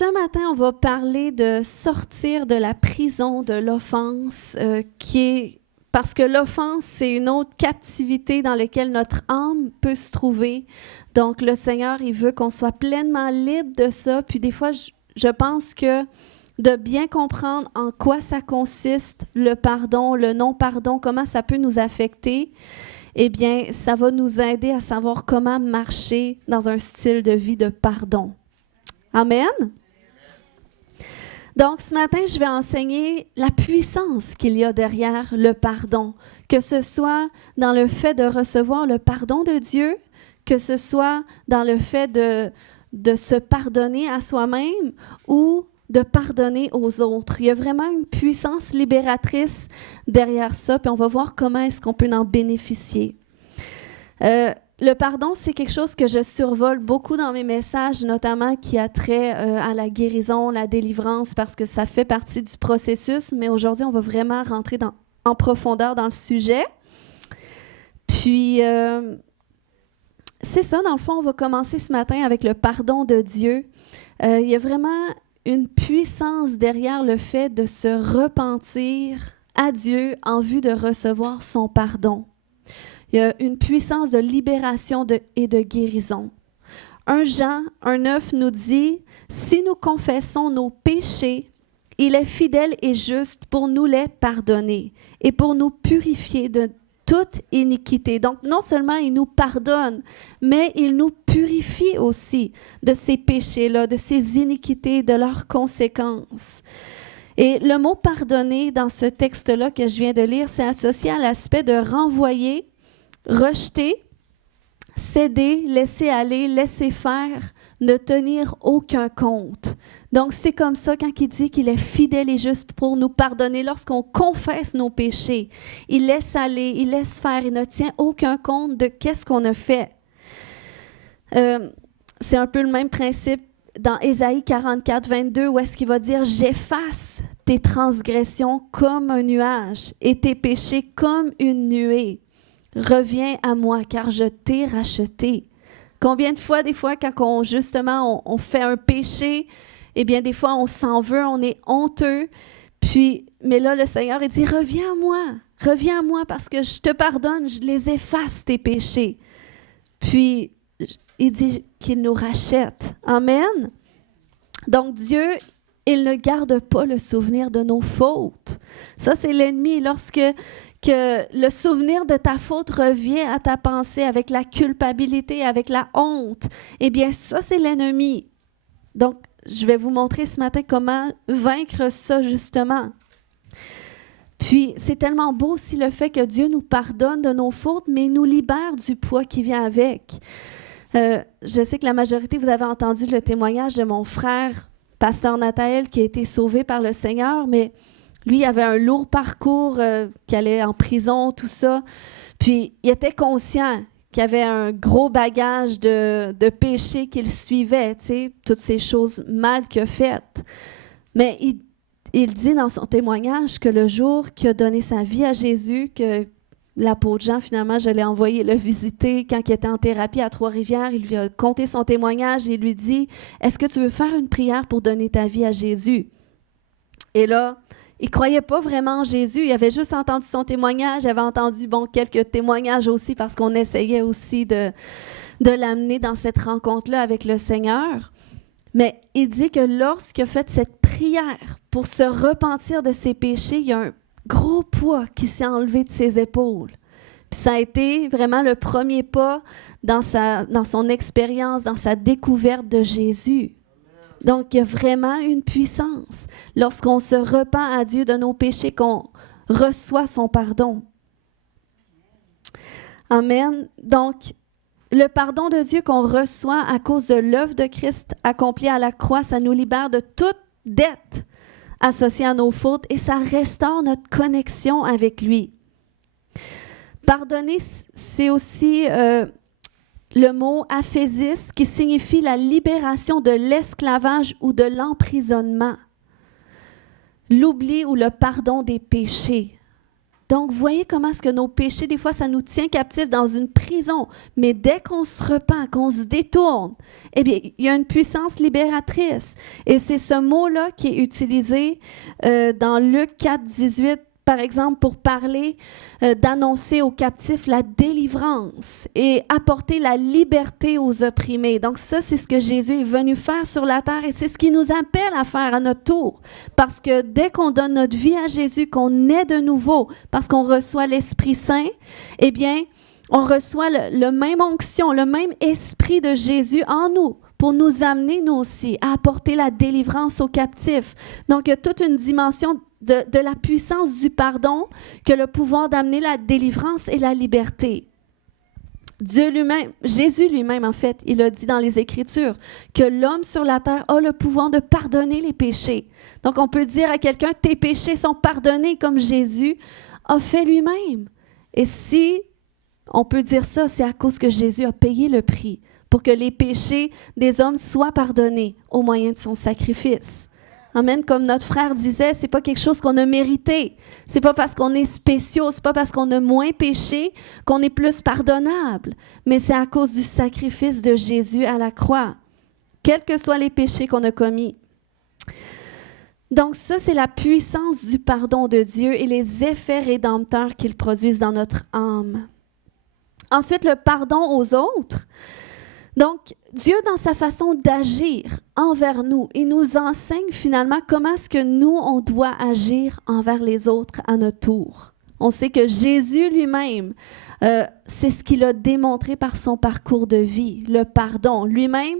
ce matin, on va parler de sortir de la prison de l'offense, parce que l'offense, c'est une autre captivité dans laquelle notre âme peut se trouver. Donc, le Seigneur, il veut qu'on soit pleinement libre de ça. Puis des fois, je pense que de bien comprendre en quoi ça consiste, le pardon, le non-pardon, comment ça peut nous affecter, eh bien, ça va nous aider à savoir comment marcher dans un style de vie de pardon. Amen. Donc, ce matin, je vais enseigner la puissance qu'il y a derrière le pardon, que ce soit dans le fait de recevoir le pardon de Dieu, que ce soit dans le fait de se pardonner à soi-même ou de pardonner aux autres. Il y a vraiment une puissance libératrice derrière ça, puis on va voir comment est-ce qu'on peut en bénéficier. Le pardon, c'est quelque chose que je survole beaucoup dans mes messages, notamment qui a trait à la guérison, la délivrance, parce que ça fait partie du processus. Mais aujourd'hui, on va vraiment rentrer en profondeur dans le sujet. Puis, c'est ça, dans le fond, on va commencer ce matin avec le pardon de Dieu. Il y a vraiment une puissance derrière le fait de se repentir à Dieu en vue de recevoir son pardon. Il y a une puissance de libération et de guérison. 1 Jean 1,9 nous dit « Si nous confessons nos péchés, il est fidèle et juste pour nous les pardonner et pour nous purifier de toute iniquité. » Donc, non seulement il nous pardonne, mais il nous purifie aussi de ces péchés-là, de ces iniquités, de leurs conséquences. Et le mot « pardonner » dans ce texte-là que je viens de lire, c'est associé à l'aspect de renvoyer, rejeter, céder, laisser aller, laisser faire, ne tenir aucun compte. Donc, c'est comme ça quand il dit qu'il est fidèle et juste pour nous pardonner lorsqu'on confesse nos péchés. Il laisse aller, il laisse faire, il ne tient aucun compte de qu'est-ce qu'on a fait. C'est un peu le même principe dans Ésaïe 44, 22, où est-ce qu'il va dire « J'efface tes transgressions comme un nuage et tes péchés comme une nuée. Reviens à moi, car je t'ai racheté. » Combien de fois, des fois, quand on fait un péché, eh bien, des fois, on s'en veut, on est honteux. Mais là, le Seigneur, il dit, reviens à moi, parce que je te pardonne, je les efface, tes péchés. Puis, il dit qu'il nous rachète. Amen. Donc, Dieu, il ne garde pas le souvenir de nos fautes. Ça, c'est l'ennemi. Lorsque le souvenir de ta faute revient à ta pensée avec la culpabilité, avec la honte, eh bien, ça, c'est l'ennemi. Donc, je vais vous montrer ce matin comment vaincre ça, justement. Puis, c'est tellement beau aussi le fait que Dieu nous pardonne de nos fautes, mais il nous libère du poids qui vient avec. Je sais que la majorité, vous avez entendu le témoignage de mon frère, pasteur Nathaël, qui a été sauvé par le Seigneur, mais lui, il avait un lourd parcours, qui allait en prison, tout ça. Puis, il était conscient qu'il y avait un gros bagage de péché qu'il suivait, tu sais, toutes ces choses mal qu'il a faites. Mais il dit dans son témoignage que le jour qu'il a donné sa vie à Jésus, que l'apôtre Jean, finalement, je l'ai envoyé le visiter quand il était en thérapie à Trois-Rivières, il lui a conté son témoignage et il lui dit « Est-ce que tu veux faire une prière pour donner ta vie à Jésus? » Et là, il ne croyait pas vraiment en Jésus. Il avait juste entendu son témoignage. Il avait entendu quelques témoignages aussi parce qu'on essayait aussi de l'amener dans cette rencontre-là avec le Seigneur. Mais il dit que lorsqu'il a fait cette prière pour se repentir de ses péchés, il y a un gros poids qui s'est enlevé de ses épaules. Puis ça a été vraiment le premier pas dans son expérience, dans sa découverte de Jésus. Donc, il y a vraiment une puissance lorsqu'on se repent à Dieu de nos péchés, qu'on reçoit son pardon. Amen. Donc, le pardon de Dieu qu'on reçoit à cause de l'œuvre de Christ accomplie à la croix, ça nous libère de toute dette associée à nos fautes et ça restaure notre connexion avec lui. Pardonner, c'est aussi le mot aphésis qui signifie la libération de l'esclavage ou de l'emprisonnement, l'oubli ou le pardon des péchés. Donc, voyez comment est-ce que nos péchés, des fois, ça nous tient captifs dans une prison. Mais dès qu'on se repent, qu'on se détourne, eh bien, il y a une puissance libératrice. Et c'est ce mot-là qui est utilisé dans Luc 4, 18, par exemple, pour parler d'annoncer aux captifs la délivrance et apporter la liberté aux opprimés. Donc ça, c'est ce que Jésus est venu faire sur la terre et c'est ce qu'il nous appelle à faire à notre tour. Parce que dès qu'on donne notre vie à Jésus, qu'on naît de nouveau, parce qu'on reçoit l'Esprit Saint, eh bien, on reçoit le même onction, le même esprit de Jésus en nous pour nous amener, nous aussi, à apporter la délivrance aux captifs. Donc, il y a toute une dimension de la puissance du pardon que le pouvoir d'amener la délivrance et la liberté. Dieu lui-même, Jésus lui-même, en fait, il a dit dans les Écritures que l'homme sur la terre a le pouvoir de pardonner les péchés. Donc, on peut dire à quelqu'un, tes péchés sont pardonnés comme Jésus a fait lui-même. Et si on peut dire ça, c'est à cause que Jésus a payé le prix pour que les péchés des hommes soient pardonnés au moyen de son sacrifice. Amen. Comme notre frère disait, c'est pas quelque chose qu'on a mérité. C'est pas parce qu'on est spéciaux, c'est pas parce qu'on a moins péché qu'on est plus pardonnable. Mais c'est à cause du sacrifice de Jésus à la croix, quels que soient les péchés qu'on a commis. Donc ça, c'est la puissance du pardon de Dieu et les effets rédempteurs qu'il produise dans notre âme. Ensuite, le pardon aux autres. Donc, Dieu, dans sa façon d'agir envers nous, il nous enseigne finalement comment est-ce que nous, on doit agir envers les autres à notre tour. On sait que Jésus lui-même, c'est ce qu'il a démontré par son parcours de vie, le pardon. Lui-même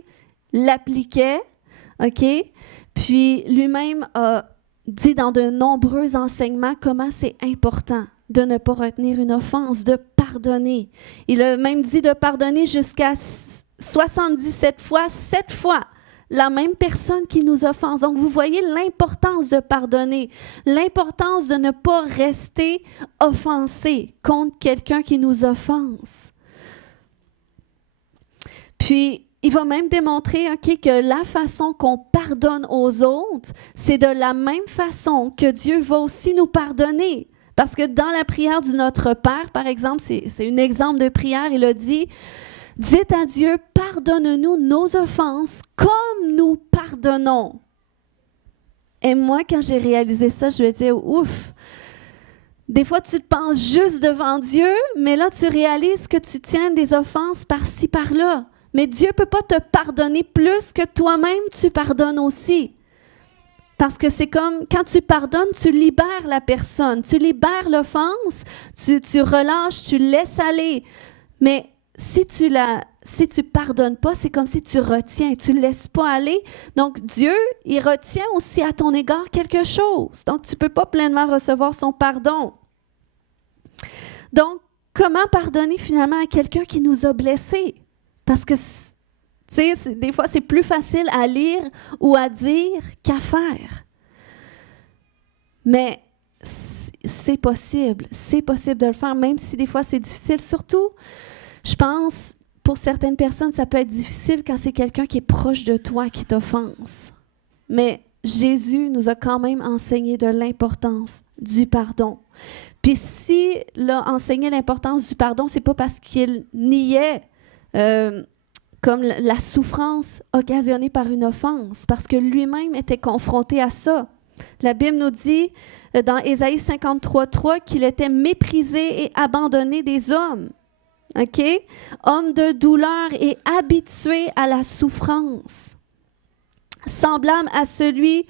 l'appliquait, OK? Puis lui-même a dit dans de nombreux enseignements comment c'est important de ne pas retenir une offense, de pardonner. Il a même dit de pardonner jusqu'à 77 fois, 7 fois la même personne qui nous offense. Donc, vous voyez l'importance de pardonner, l'importance de ne pas rester offensé contre quelqu'un qui nous offense. Puis, il va même démontrer que la façon qu'on pardonne aux autres, c'est de la même façon que Dieu va aussi nous pardonner. Parce que dans la prière du Notre Père, par exemple, c'est un exemple de prière, il a dit « Dites à Dieu, pardonne-nous nos offenses comme nous pardonnons. » Et moi, quand j'ai réalisé ça, je me dis « Ouf! » Des fois, tu te penses juste devant Dieu, mais là, tu réalises que tu tiens des offenses par-ci, par-là. Mais Dieu ne peut pas te pardonner plus que toi-même, tu pardonnes aussi. Parce que c'est comme, quand tu pardonnes, tu libères la personne, tu libères l'offense, tu relâches, tu laisses aller. Mais si tu pardonnes pas, c'est comme si tu retiens, tu ne laisses pas aller. Donc, Dieu, il retient aussi à ton égard quelque chose. Donc, tu ne peux pas pleinement recevoir son pardon. Donc, comment pardonner finalement à quelqu'un qui nous a blessés? Parce que, tu sais, des fois, c'est plus facile à lire ou à dire qu'à faire. Mais c'est possible de le faire, même si des fois c'est difficile. Surtout, je pense, pour certaines personnes, ça peut être difficile quand c'est quelqu'un qui est proche de toi qui t'offense. Mais Jésus nous a quand même enseigné de l'importance du pardon. Puis s'il a enseigné l'importance du pardon, c'est pas parce qu'il niait comme la souffrance occasionnée par une offense, parce que lui-même était confronté à ça. La Bible nous dit dans Ésaïe 53:3 qu'il était méprisé et abandonné des hommes. OK? Homme de douleur et habitué à la souffrance. Semblable à celui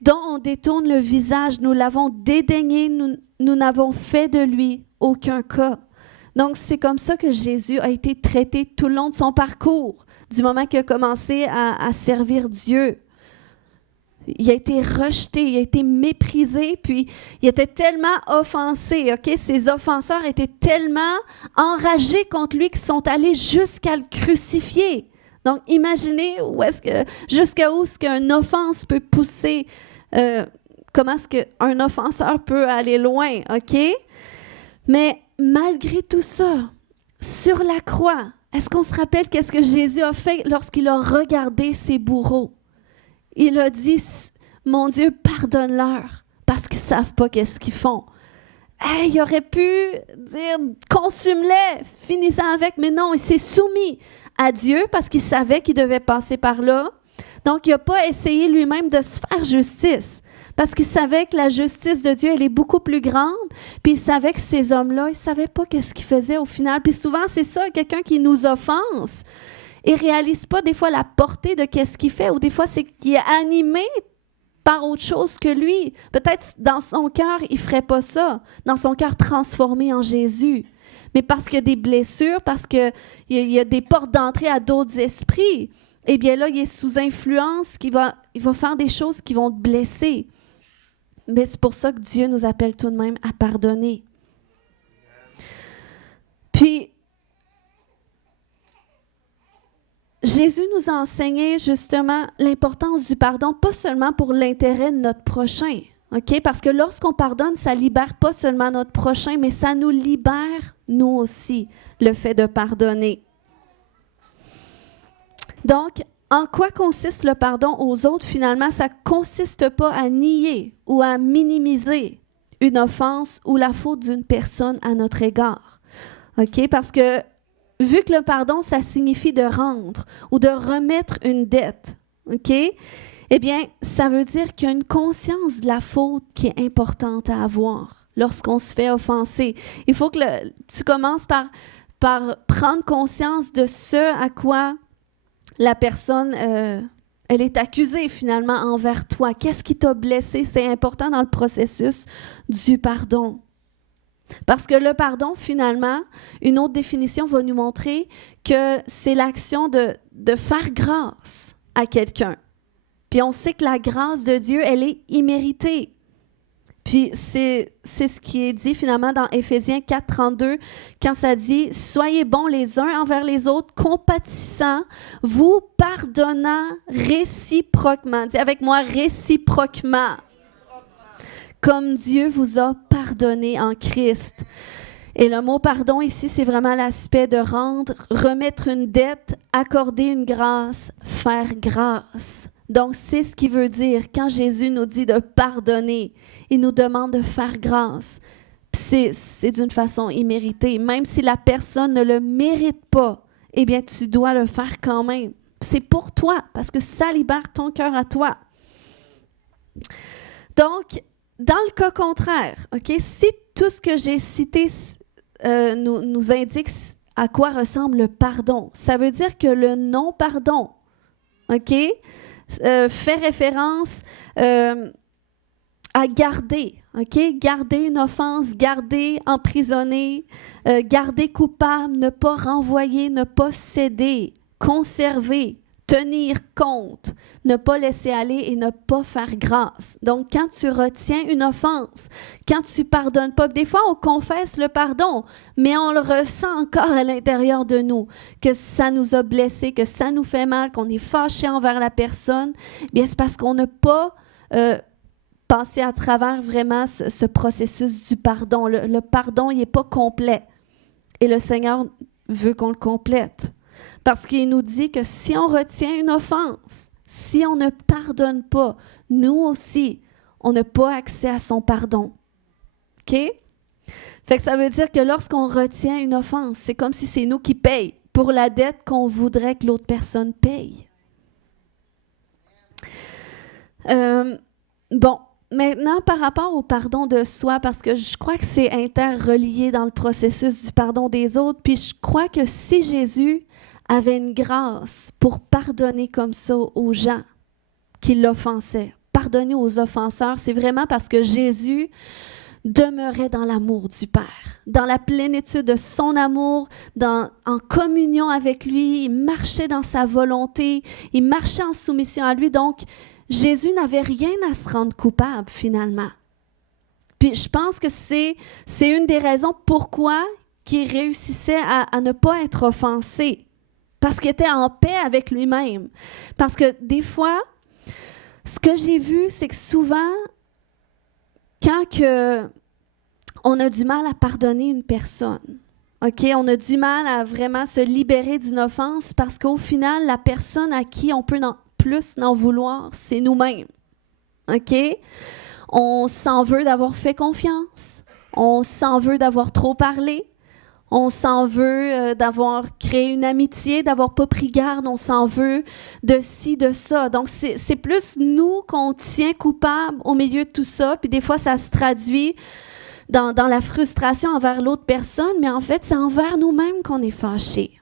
dont on détourne le visage, nous l'avons dédaigné, nous n'avons fait de lui aucun cas. Donc, c'est comme ça que Jésus a été traité tout le long de son parcours, du moment qu'il a commencé à servir Dieu. Il a été rejeté, il a été méprisé, puis il était tellement offensé, OK? Ses offenseurs étaient tellement enragés contre lui qu'ils sont allés jusqu'à le crucifier. Donc, imaginez jusqu'à où est-ce qu'une offense peut pousser, comment est-ce qu'un offenseur peut aller loin, OK? Mais malgré tout ça, sur la croix, est-ce qu'on se rappelle qu'est-ce que Jésus a fait lorsqu'il a regardé ses bourreaux? Il a dit, mon Dieu, pardonne-leur parce qu'ils ne savent pas qu'est-ce qu'ils font. Hey, il aurait pu dire consume-les, finissez avec, mais non, il s'est soumis à Dieu parce qu'il savait qu'il devait passer par là. Donc, il n'a pas essayé lui-même de se faire justice parce qu'il savait que la justice de Dieu, elle est beaucoup plus grande. Puis il savait que ces hommes-là, ils ne savaient pas qu'est-ce qu'ils faisaient au final. Puis souvent, c'est ça, quelqu'un qui nous offense, il ne réalise pas des fois la portée de qu'est-ce qu'il fait ou des fois, c'est qu'il est animé par autre chose que lui. Peut-être dans son cœur, il ne ferait pas ça, dans son cœur transformé en Jésus. Mais parce qu'il y a des blessures, parce qu'il y a des portes d'entrée à d'autres esprits, eh bien là, il est sous influence, il va faire des choses qui vont te blesser. Mais c'est pour ça que Dieu nous appelle tout de même à pardonner. Puis, Jésus nous a enseigné justement l'importance du pardon, pas seulement pour l'intérêt de notre prochain, OK? Parce que lorsqu'on pardonne, ça libère pas seulement notre prochain, mais ça nous libère, nous aussi, le fait de pardonner. Donc, en quoi consiste le pardon aux autres? Finalement, ça ne consiste pas à nier ou à minimiser une offense ou la faute d'une personne à notre égard, OK? Parce que vu que le pardon, ça signifie de rendre ou de remettre une dette, OK? Eh bien, ça veut dire qu'il y a une conscience de la faute qui est importante à avoir lorsqu'on se fait offenser. Il faut que tu commences par prendre conscience de ce à quoi la personne, elle est accusée finalement envers toi. Qu'est-ce qui t'a blessé? C'est important dans le processus du pardon. Parce que le pardon, finalement, une autre définition va nous montrer que c'est l'action de faire grâce à quelqu'un. Puis on sait que la grâce de Dieu, elle est imméritée. Puis c'est ce qui est dit finalement dans Éphésiens 4, 32, quand ça dit « Soyez bons les uns envers les autres, compatissants, vous pardonnant réciproquement. » Dis avec moi « réciproquement ». Comme Dieu vous a pardonné en Christ. Et le mot pardon ici, c'est vraiment l'aspect de rendre, remettre une dette, accorder une grâce, faire grâce. Donc, c'est ce qui veut dire quand Jésus nous dit de pardonner, il nous demande de faire grâce. Puis c'est d'une façon imméritée. Même si la personne ne le mérite pas, eh bien, tu dois le faire quand même. C'est pour toi, parce que ça libère ton cœur à toi. Donc, dans le cas contraire, OK, si tout ce que j'ai cité nous indique à quoi ressemble le pardon, ça veut dire que le non-pardon, OK, fait référence à garder, OK, garder une offense, garder emprisonné, garder coupable, ne pas renvoyer, ne pas céder, conserver, tenir compte, ne pas laisser aller et ne pas faire grâce. Donc, quand tu retiens une offense, quand tu pardonnes pas, des fois on confesse le pardon, mais on le ressent encore à l'intérieur de nous, que ça nous a blessés, que ça nous fait mal, qu'on est fâché envers la personne, bien c'est parce qu'on n'a pas passé à travers vraiment ce processus du pardon. Le pardon, il n'est pas complet. Et le Seigneur veut qu'on le complète. Parce qu'il nous dit que si on retient une offense, si on ne pardonne pas, nous aussi, on n'a pas accès à son pardon. OK? Fait que ça veut dire que lorsqu'on retient une offense, c'est comme si c'est nous qui payons pour la dette qu'on voudrait que l'autre personne paye. Bon, maintenant, par rapport au pardon de soi, parce que je crois que c'est interrelié dans le processus du pardon des autres, puis je crois que si Jésus avait une grâce pour pardonner comme ça aux gens qui l'offensaient, pardonner aux offenseurs, c'est vraiment parce que Jésus demeurait dans l'amour du Père, dans la plénitude de son amour, en communion avec lui, il marchait dans sa volonté, il marchait en soumission à lui. Donc, Jésus n'avait rien à se rendre coupable finalement. Puis je pense que c'est une des raisons pourquoi il réussissait à ne pas être offensé. Parce qu'il était en paix avec lui-même. Parce que des fois, ce que j'ai vu, c'est que souvent, quand on a du mal à pardonner une personne, OK, on a du mal à vraiment se libérer d'une offense parce qu'au final, la personne à qui on peut plus n'en vouloir, c'est nous-mêmes. OK? On s'en veut d'avoir fait confiance. On s'en veut d'avoir trop parlé. On s'en veut d'avoir créé une amitié, d'avoir pas pris garde. On s'en veut de ci, de ça. Donc, c'est plus nous qu'on tient coupables au milieu de tout ça. Puis des fois, ça se traduit dans la frustration envers l'autre personne, mais en fait, c'est envers nous-mêmes qu'on est fâchés.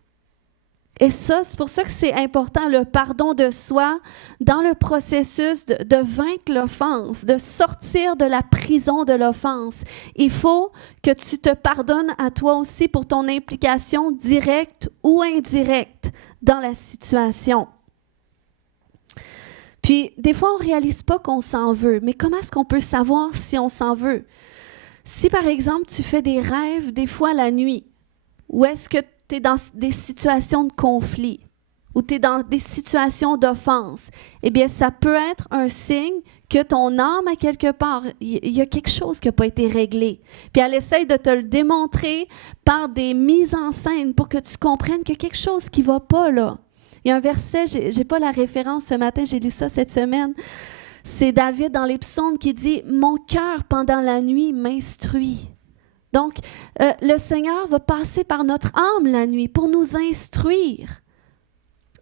Et ça, c'est pour ça que c'est important, le pardon de soi, dans le processus de vaincre l'offense, de sortir de la prison de l'offense. Il faut que tu te pardonnes à toi aussi pour ton implication directe ou indirecte dans la situation. Puis, des fois, on ne réalise pas qu'on s'en veut, mais comment est-ce qu'on peut savoir si on s'en veut? Si, par exemple, tu fais des rêves des fois la nuit, ou est-ce que tu es dans des situations de conflit ou tu es dans des situations d'offense, eh bien, ça peut être un signe que ton âme, à quelque part, il y a quelque chose qui n'a pas été réglé. Puis elle essaye de te le démontrer par des mises en scène pour que tu comprennes qu'il y a quelque chose qui ne va pas là. Il y a un verset, je n'ai pas la référence ce matin, j'ai lu ça cette semaine. C'est David dans les psaumes qui dit « Mon cœur pendant la nuit m'instruit ». Donc, le Seigneur va passer par notre âme la nuit pour nous instruire.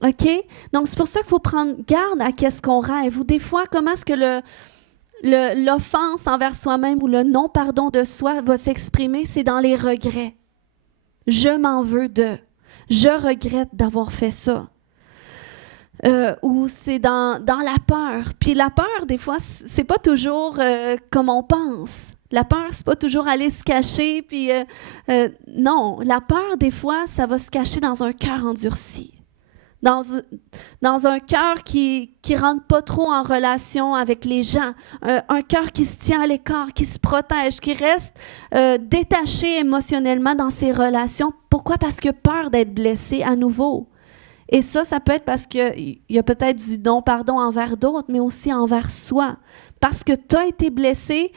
OK? Donc, c'est pour ça qu'il faut prendre garde à qu'est-ce qu'on rêve. Ou des fois, comment est-ce que l'offense envers soi-même ou le non-pardon de soi va s'exprimer? C'est dans les regrets. Je m'en veux de. Je regrette d'avoir fait ça. Ou c'est dans la peur. Puis la peur, des fois, c'est pas toujours comme on pense. La peur, c'est pas toujours aller se cacher. Puis non, la peur, des fois, ça va se cacher dans un cœur endurci. Dans un cœur qui rentre pas trop en relation avec les gens. Un cœur qui se tient à l'écart, qui se protège, qui reste détaché émotionnellement dans ses relations. Pourquoi? Parce qu'il a peur d'être blessé à nouveau. Et ça peut être parce qu'il y a peut-être du non-pardon envers d'autres, mais aussi envers soi. Parce que tu as été blessé,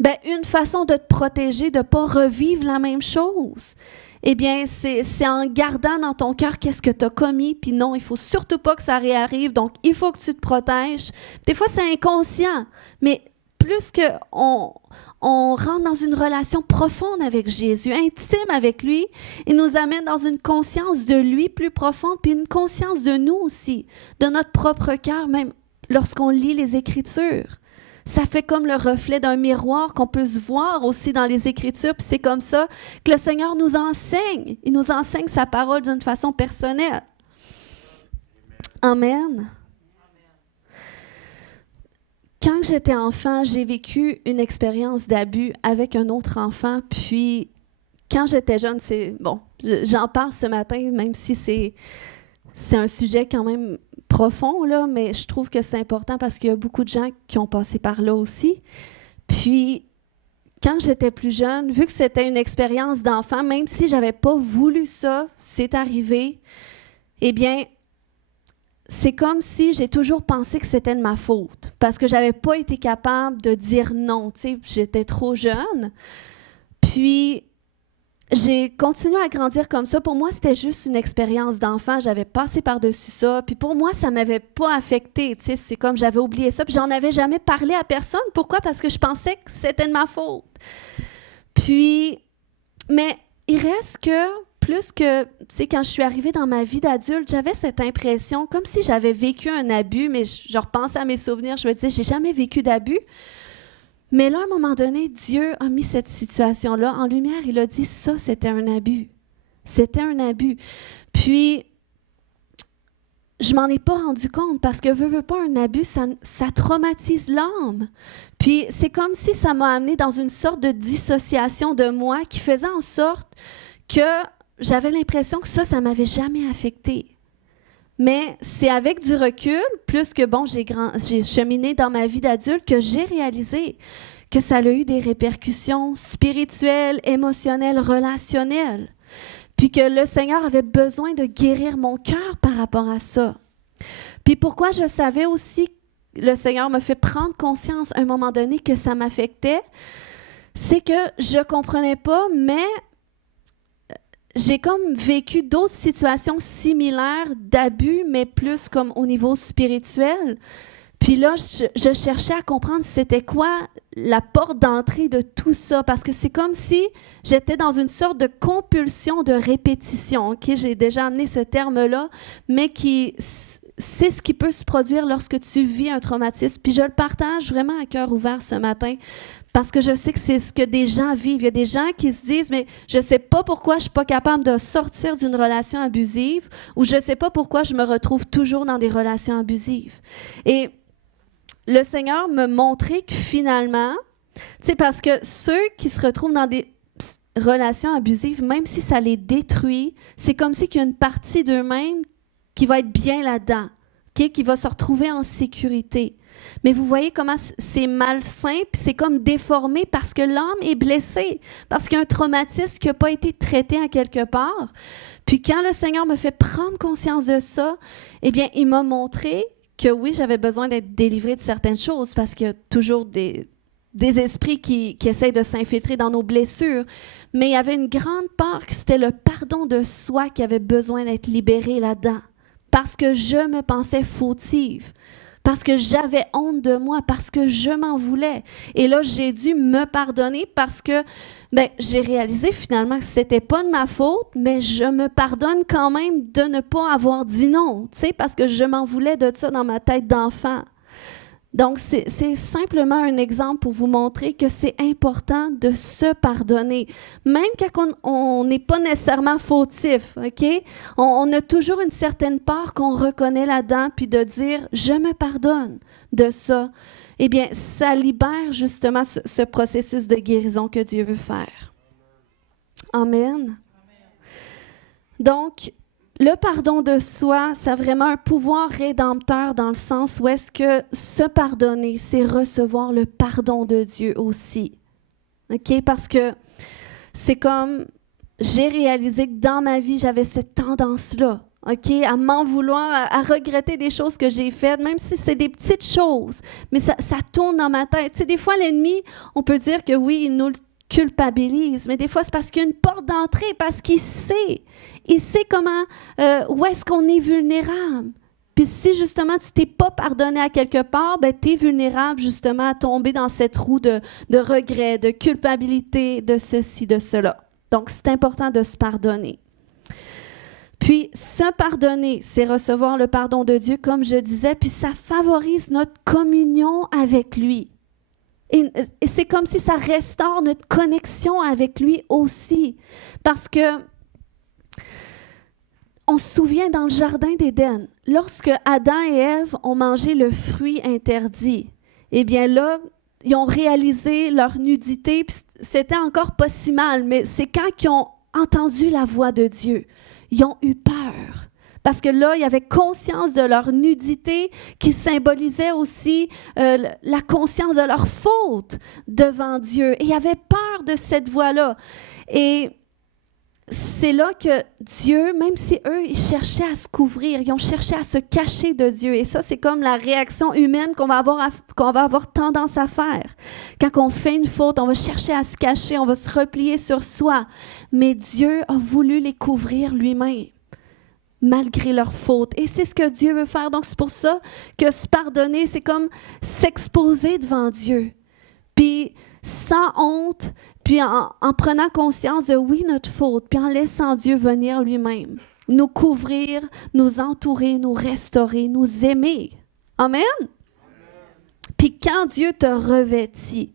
ben, une façon de te protéger, de ne pas revivre la même chose, eh bien, c'est en gardant dans ton cœur qu'est-ce que tu as commis, puis non, il ne faut surtout pas que ça réarrive, donc il faut que tu te protèges. Des fois, c'est inconscient, mais plus qu'on rentre dans une relation profonde avec Jésus, intime avec lui, il nous amène dans une conscience de lui plus profonde, puis une conscience de nous aussi, de notre propre cœur, même lorsqu'on lit les Écritures. Ça fait comme le reflet d'un miroir qu'on peut se voir aussi dans les Écritures, puis c'est comme ça que le Seigneur nous enseigne. Il nous enseigne sa parole d'une façon personnelle. Amen. Quand j'étais enfant, j'ai vécu une expérience d'abus avec un autre enfant, puis quand j'étais jeune, j'en parle ce matin, même si c'est un sujet quand même profond, là, mais je trouve que c'est important parce qu'il y a beaucoup de gens qui ont passé par là aussi. Puis, quand j'étais plus jeune, vu que c'était une expérience d'enfant, même si je n'avais pas voulu ça, c'est arrivé, eh bien, c'est comme si j'ai toujours pensé que c'était de ma faute parce que je n'avais pas été capable de dire non. Tu sais, j'étais trop jeune. Puis, j'ai continué à grandir comme ça. Pour moi, c'était juste une expérience d'enfant. J'avais passé par-dessus ça. Puis pour moi, ça ne m'avait pas affectée. Tu sais, c'est comme j'avais oublié ça. Puis j'en avais jamais parlé à personne. Pourquoi? Parce que je pensais que c'était de ma faute. Puis, mais il reste que, plus que, tu sais, quand je suis arrivée dans ma vie d'adulte, j'avais cette impression, comme si j'avais vécu un abus, mais je repensais à mes souvenirs, je me disais, j'ai jamais vécu d'abus. Mais là, à un moment donné, Dieu a mis cette situation-là en lumière. Il a dit, ça, c'était un abus. C'était un abus. Puis, je m'en ai pas rendu compte parce que veux pas un abus, ça traumatise l'âme. Puis, c'est comme si ça m'a amené dans une sorte de dissociation de moi qui faisait en sorte que j'avais l'impression que ça m'avait jamais affectée. Mais c'est avec du recul, plus que j'ai cheminé dans ma vie d'adulte, que j'ai réalisé que ça a eu des répercussions spirituelles, émotionnelles, relationnelles. Puis que le Seigneur avait besoin de guérir mon cœur par rapport à ça. Puis pourquoi je savais aussi, le Seigneur me fait prendre conscience à un moment donné que ça m'affectait, c'est que je ne comprenais pas, mais j'ai comme vécu d'autres situations similaires d'abus, mais plus comme au niveau spirituel. Puis là, je cherchais à comprendre c'était quoi la porte d'entrée de tout ça, parce que c'est comme si j'étais dans une sorte de compulsion de répétition. Okay? J'ai déjà amené ce terme-là, mais c'est ce qui peut se produire lorsque tu vis un traumatisme. Puis je le partage vraiment à cœur ouvert ce matin, parce que je sais que c'est ce que des gens vivent. Il y a des gens qui se disent, mais je ne sais pas pourquoi je ne suis pas capable de sortir d'une relation abusive, ou je ne sais pas pourquoi je me retrouve toujours dans des relations abusives. Et le Seigneur me montrait que finalement, c'est parce que ceux qui se retrouvent dans des relations abusives, même si ça les détruit, c'est comme si qu'il y a une partie d'eux-mêmes qui va être bien là-dedans, okay? Qui va se retrouver en sécurité. Mais vous voyez comment c'est malsain, puis c'est comme déformé parce que l'âme est blessée, parce qu'il y a un traumatisme qui n'a pas été traité à quelque part. Puis quand le Seigneur me fait prendre conscience de ça, eh bien, il m'a montré que oui, j'avais besoin d'être délivrée de certaines choses, parce qu'il y a toujours des esprits qui essayent de s'infiltrer dans nos blessures. Mais il y avait une grande part que c'était le pardon de soi qui avait besoin d'être libéré là-dedans, parce que je me pensais fautive, parce que j'avais honte de moi, parce que je m'en voulais. Et là, j'ai dû me pardonner parce que j'ai réalisé finalement que ce n'était pas de ma faute, mais je me pardonne quand même de ne pas avoir dit non, parce que je m'en voulais de ça dans ma tête d'enfant. Donc, c'est simplement un exemple pour vous montrer que c'est important de se pardonner. Même quand on n'est pas nécessairement fautif, OK? On a toujours une certaine part qu'on reconnaît là-dedans, puis de dire « je me pardonne de ça ». Eh bien, ça libère justement ce processus de guérison que Dieu veut faire. Amen. Donc, le pardon de soi, ça a vraiment un pouvoir rédempteur dans le sens où est-ce que se pardonner, c'est recevoir le pardon de Dieu aussi. OK? Parce que c'est comme, j'ai réalisé que dans ma vie, j'avais cette tendance-là, OK? À m'en vouloir, à regretter des choses que j'ai faites, même si c'est des petites choses, mais ça tourne dans ma tête. Tu sais, des fois, l'ennemi, on peut dire que oui, il nous le culpabilise, mais des fois, c'est parce qu'il y a une porte d'entrée, parce qu'il sait. Il sait comment, où est-ce qu'on est vulnérable. Puis si justement tu t'es pas pardonné à quelque part, tu es vulnérable justement à tomber dans cette roue de regret, de culpabilité, de ceci, de cela. Donc c'est important de se pardonner. Puis se pardonner, c'est recevoir le pardon de Dieu, comme je disais, puis ça favorise notre communion avec lui. Et c'est comme si ça restaure notre connexion avec lui aussi. Parce que on se souvient dans le jardin d'Éden, lorsque Adam et Ève ont mangé le fruit interdit, eh bien là, ils ont réalisé leur nudité, puis c'était encore pas si mal, mais c'est quand ils ont entendu la voix de Dieu, ils ont eu peur. Parce que là, ils avaient conscience de leur nudité qui symbolisait aussi la conscience de leur faute devant Dieu. Et ils avaient peur de cette voix-là. Et c'est là que Dieu, même si eux, ils cherchaient à se couvrir, ils ont cherché à se cacher de Dieu. Et ça, c'est comme la réaction humaine qu'on va avoir tendance à faire. Quand on fait une faute, on va chercher à se cacher, on va se replier sur soi. Mais Dieu a voulu les couvrir lui-même, malgré leur faute. Et c'est ce que Dieu veut faire. Donc, c'est pour ça que se pardonner, c'est comme s'exposer devant Dieu. Puis, sans honte, puis en prenant conscience de, oui, notre faute, puis en laissant Dieu venir lui-même, nous couvrir, nous entourer, nous restaurer, nous aimer. Amen? Puis quand Dieu te revêtit,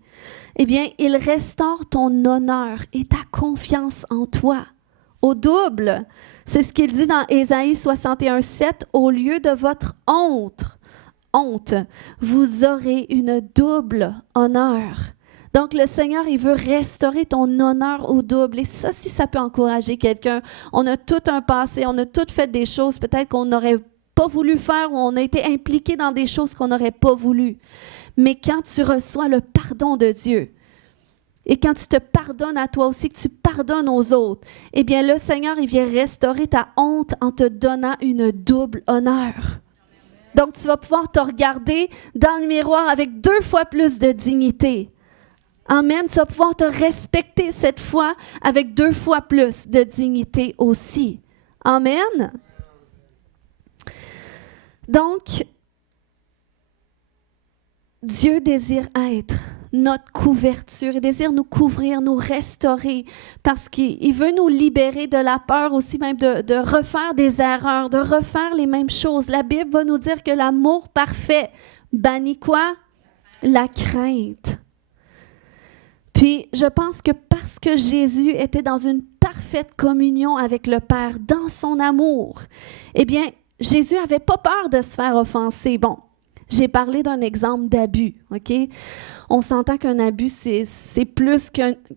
eh bien, il restaure ton honneur et ta confiance en toi au double. C'est ce qu'il dit dans Ésaïe 61:7, au lieu de votre honte, vous aurez une double honneur. Donc, le Seigneur, il veut restaurer ton honneur au double. Et ça, si ça peut encourager quelqu'un, on a tout un passé, on a tout fait des choses peut-être qu'on n'aurait pas voulu faire ou on a été impliqué dans des choses qu'on n'aurait pas voulu. Mais quand tu reçois le pardon de Dieu, et quand tu te pardonnes à toi aussi, que tu pardonnes aux autres, eh bien, le Seigneur, il vient restaurer ta honte en te donnant une double honneur. Donc, tu vas pouvoir te regarder dans le miroir avec 2 fois plus de dignité. Amen. Tu vas pouvoir te respecter cette fois avec 2 fois plus de dignité aussi. Amen. Donc, Dieu désire être notre couverture. Il désire nous couvrir, nous restaurer, parce qu'il veut nous libérer de la peur aussi, même de refaire des erreurs, de refaire les mêmes choses. La Bible va nous dire que l'amour parfait bannit quoi? La crainte. Puis, je pense que parce que Jésus était dans une parfaite communion avec le Père, dans son amour, eh bien, Jésus n'avait pas peur de se faire offenser. Bon, j'ai parlé d'un exemple d'abus, OK? On s'entend qu'un abus, c'est plus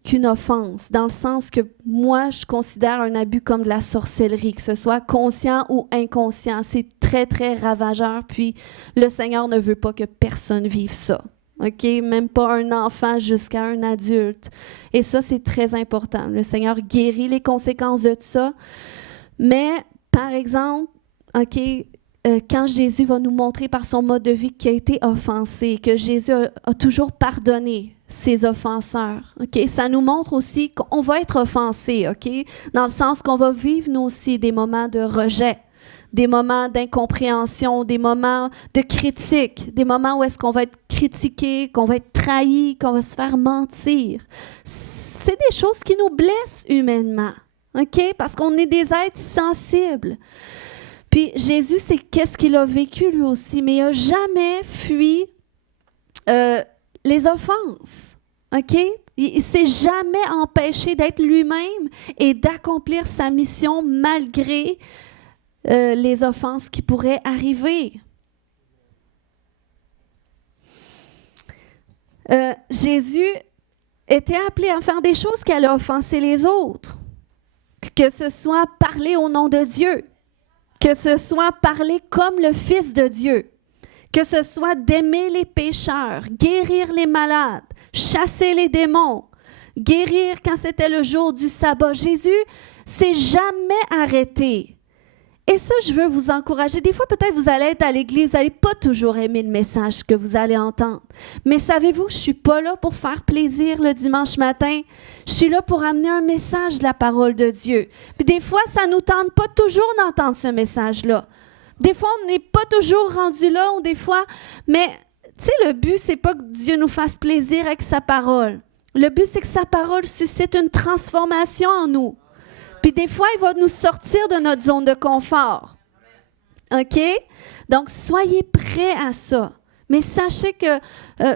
qu'une offense, dans le sens que moi, je considère un abus comme de la sorcellerie, que ce soit conscient ou inconscient. C'est très, très ravageur, puis le Seigneur ne veut pas que personne vive ça. OK? Même pas un enfant jusqu'à un adulte. Et ça, c'est très important. Le Seigneur guérit les conséquences de ça. Mais, par exemple, OK, quand Jésus va nous montrer par son mode de vie qu'il a été offensé, que Jésus a toujours pardonné ses offenseurs, OK? Ça nous montre aussi qu'on va être offensé, OK? Dans le sens qu'on va vivre, nous aussi, des moments de rejet, des moments d'incompréhension, des moments de critique, des moments où est-ce qu'on va être critiqué, qu'on va être trahi, qu'on va se faire mentir. C'est des choses qui nous blessent humainement, OK? Parce qu'on est des êtres sensibles. Puis Jésus, c'est qu'est-ce qu'il a vécu lui aussi, mais il n'a jamais fui les offenses, OK? Il ne s'est jamais empêché d'être lui-même et d'accomplir sa mission malgré les offenses qui pourraient arriver. Jésus était appelé à faire des choses qui allaient offenser les autres, que ce soit parler au nom de Dieu, que ce soit parler comme le Fils de Dieu, que ce soit d'aimer les pécheurs, guérir les malades, chasser les démons, guérir quand c'était le jour du sabbat. Jésus s'est jamais arrêté. Et ça, je veux vous encourager. Des fois, peut-être vous allez être à l'église, vous n'allez pas toujours aimer le message que vous allez entendre. Mais savez-vous, je ne suis pas là pour faire plaisir le dimanche matin. Je suis là pour amener un message de la parole de Dieu. Puis des fois, ça ne nous tente pas toujours d'entendre ce message-là. Des fois, on n'est pas toujours rendu là, ou des fois... Mais, tu sais, le but, c'est pas que Dieu nous fasse plaisir avec sa parole. Le but, c'est que sa parole suscite une transformation en nous. Puis des fois, il va nous sortir de notre zone de confort. OK? Donc, soyez prêts à ça. Mais sachez que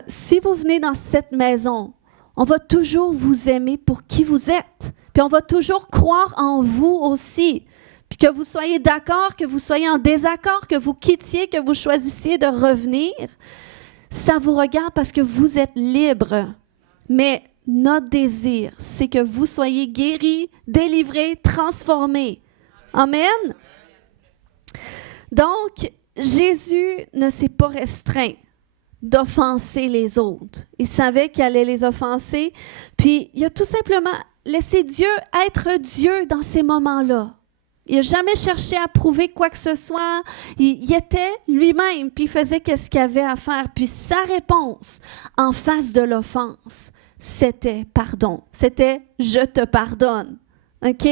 si vous venez dans cette maison, on va toujours vous aimer pour qui vous êtes. Puis on va toujours croire en vous aussi. Puis que vous soyez d'accord, que vous soyez en désaccord, que vous quittiez, que vous choisissiez de revenir, ça vous regarde parce que vous êtes libre. Mais notre désir, c'est que vous soyez guéris, délivrés, transformés. Amen. Donc, Jésus ne s'est pas restreint d'offenser les autres. Il savait qu'il allait les offenser, puis il a tout simplement laissé Dieu être Dieu dans ces moments-là. Il n'a jamais cherché à prouver quoi que ce soit. Il était lui-même, puis il faisait ce qu'il avait à faire. Puis sa réponse en face de l'offense, c'était pardon. C'était « je te pardonne ». OK?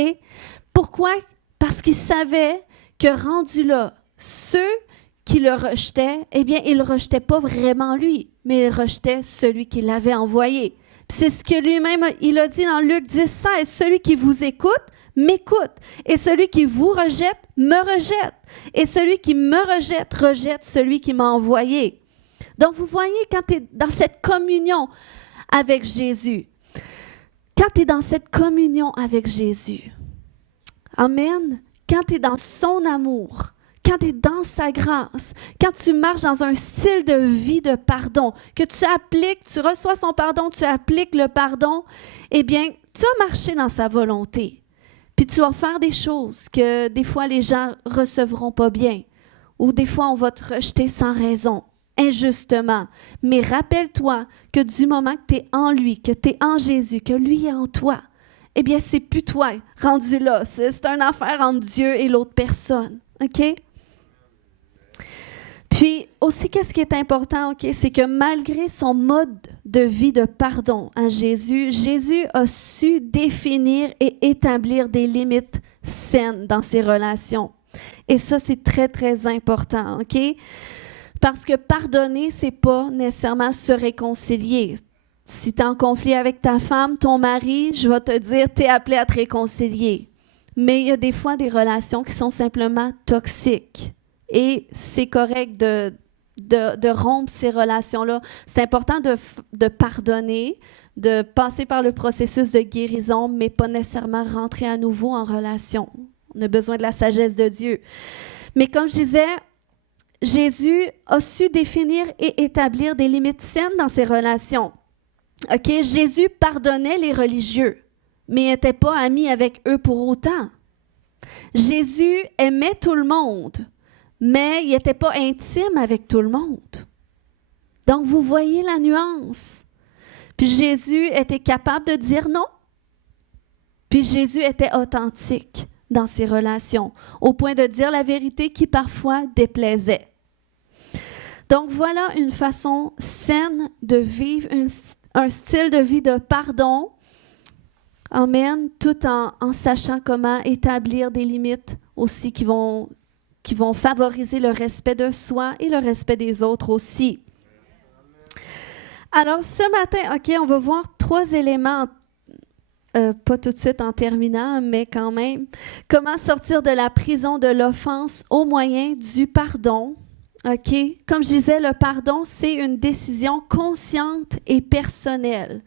Pourquoi? Parce qu'il savait que rendu là, ceux qui le rejetaient, eh bien, ils ne le rejetaient pas vraiment lui, mais ils rejetaient celui qui l'avait envoyé. Puis c'est ce que lui-même, il a dit dans Luc 10,16, « Celui qui vous écoute, m'écoute, et celui qui vous rejette, me rejette, et celui qui me rejette, rejette celui qui m'a envoyé. » Donc, vous voyez, quand tu es dans cette communion avec Jésus, quand tu es dans cette communion avec Jésus, amen, quand tu es dans son amour, quand tu es dans sa grâce, quand tu marches dans un style de vie de pardon, que tu appliques, tu reçois son pardon, tu appliques le pardon, eh bien, tu vas marcher dans sa volonté. Puis tu vas faire des choses que des fois les gens ne recevront pas bien, ou des fois on va te rejeter sans raison, injustement. Mais rappelle-toi que du moment que tu es en lui, que tu es en Jésus, que lui est en toi, eh bien, c'est plus toi rendu là. C'est une affaire entre Dieu et l'autre personne. OK? Puis aussi, qu'est-ce qui est important, OK? C'est que malgré son mode de vie de pardon à Jésus, Jésus a su définir et établir des limites saines dans ses relations. Et ça, c'est très, très important, OK? Parce que pardonner, c'est pas nécessairement se réconcilier. Si tu es en conflit avec ta femme, ton mari, je vais te dire, tu es appelé à te réconcilier. Mais il y a des fois des relations qui sont simplement toxiques. Et c'est correct de rompre ces relations-là. C'est important de pardonner, de passer par le processus de guérison, mais pas nécessairement rentrer à nouveau en relation. On a besoin de la sagesse de Dieu. Mais comme je disais, Jésus a su définir et établir des limites saines dans ses relations. OK? Jésus pardonnait les religieux, mais il n'était pas ami avec eux pour autant. Jésus aimait tout le monde, mais il n'était pas intime avec tout le monde. Donc, vous voyez la nuance. Puis Jésus était capable de dire non. Puis Jésus était authentique dans ses relations, au point de dire la vérité qui parfois déplaisait. Donc, voilà une façon saine de vivre un style de vie de pardon. Amen, tout en sachant comment établir des limites aussi qui vont favoriser le respect de soi et le respect des autres aussi. Alors, ce matin, OK, on va voir 3 éléments, pas tout de suite en terminant, mais quand même. Comment sortir de la prison de l'offense au moyen du pardon. OK? Comme je disais, le pardon, c'est une décision consciente et personnelle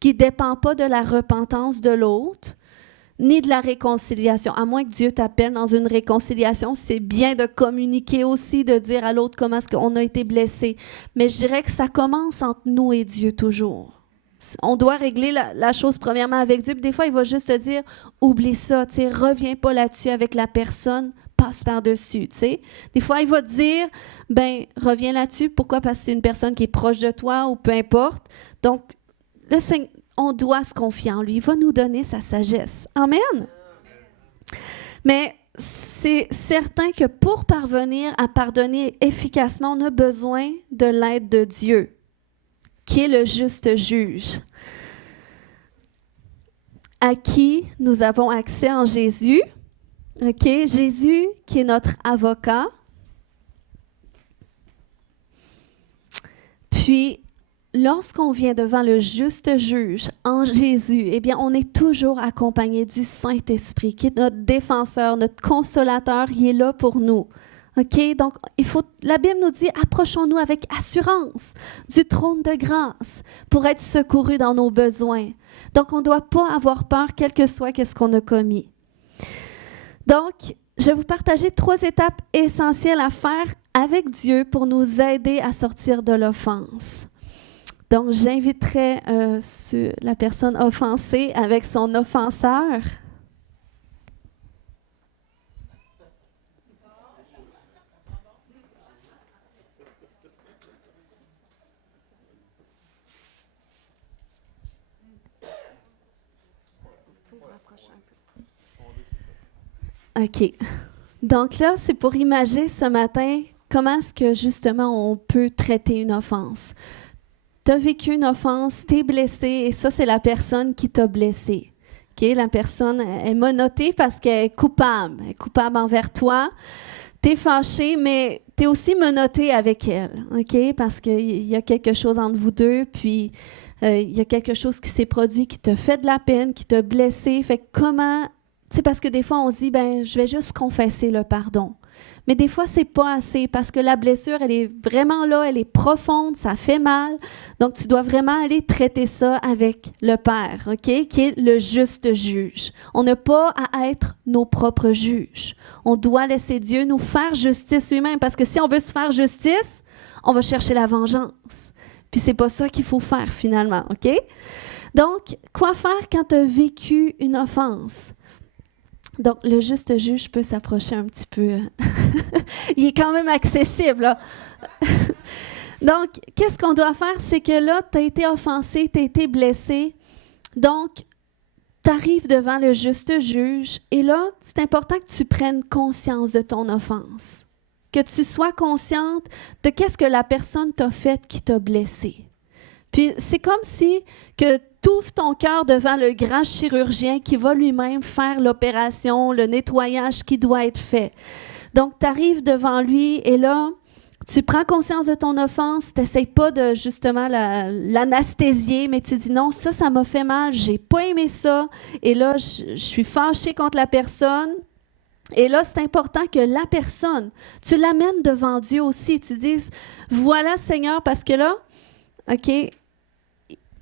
qui ne dépend pas de la repentance de l'autre, ni de la réconciliation. À moins que Dieu t'appelle dans une réconciliation, c'est bien de communiquer aussi, de dire à l'autre comment est-ce qu'on a été blessé. Mais je dirais que ça commence entre nous et Dieu toujours. On doit régler la chose premièrement avec Dieu. Puis des fois, il va juste te dire, oublie ça, tu sais, reviens pas là-dessus avec la personne, passe par-dessus, tu sais. Des fois, il va te dire, ben reviens là-dessus. Pourquoi? Parce que c'est une personne qui est proche de toi ou peu importe. Donc, le Seigneur, on doit se confier en lui. Il va nous donner sa sagesse. Amen. Mais c'est certain que pour parvenir à pardonner efficacement, on a besoin de l'aide de Dieu, qui est le juste juge, à qui nous avons accès en Jésus. OK? Jésus, qui est notre avocat. Puis, lorsqu'on vient devant le juste juge en Jésus, eh bien, on est toujours accompagné du Saint-Esprit, qui est notre défenseur, notre consolateur, il est là pour nous. OK? Donc, la Bible nous dit, approchons-nous avec assurance du trône de grâce pour être secourus dans nos besoins. Donc, on ne doit pas avoir peur, quel que soit ce qu'on a commis. Donc, je vais vous partager 3 étapes essentielles à faire avec Dieu pour nous aider à sortir de l'offense. Donc, j'inviterai la personne offensée avec son offenseur. OK. Donc là, c'est pour imager ce matin comment est-ce que justement on peut traiter une offense. Tu as vécu une offense, tu es blessé et ça, c'est la personne qui t'a blessé. OK? La personne est menottée parce qu'elle est coupable. Elle est coupable envers toi. Tu es fâché, mais tu es aussi menotté avec elle. OK? Parce qu'il y a quelque chose entre vous deux, puis il y a quelque chose qui s'est produit qui t'a fait de la peine, qui t'a blessé. Fait que comment... C'est parce que des fois, on se dit, ben, je vais juste confesser le pardon. Mais des fois, c'est pas assez parce que la blessure, elle est vraiment là, elle est profonde, ça fait mal. Donc, tu dois vraiment aller traiter ça avec le Père, OK, qui est le juste juge. On n'a pas à être nos propres juges. On doit laisser Dieu nous faire justice lui-même parce que si on veut se faire justice, on va chercher la vengeance. Puis, c'est pas ça qu'il faut faire finalement, OK? Donc, quoi faire quand tu as vécu une offense? Donc, le juste juge peut s'approcher un petit peu. Il est quand même accessible, là. Donc, qu'est-ce qu'on doit faire? C'est que là, tu as été offensé, tu as été blessé. Donc, tu arrives devant le juste juge. Et là, c'est important que tu prennes conscience de ton offense. Que tu sois consciente de qu'est-ce que la personne t'a fait qui t'a blessé. Puis, c'est comme si que tu ouvres ton cœur devant le grand chirurgien qui va lui-même faire l'opération, le nettoyage qui doit être fait. Donc, tu arrives devant lui et là, Tu prends conscience de ton offense, tu n'essayes pas de justement l'anesthésier, mais tu dis non, ça m'a fait mal, j'ai pas aimé ça, et là, je suis fâchée contre la personne. Et là, c'est important que la personne, tu l'amènes devant Dieu aussi. Tu dises, voilà Seigneur, parce que là, OK,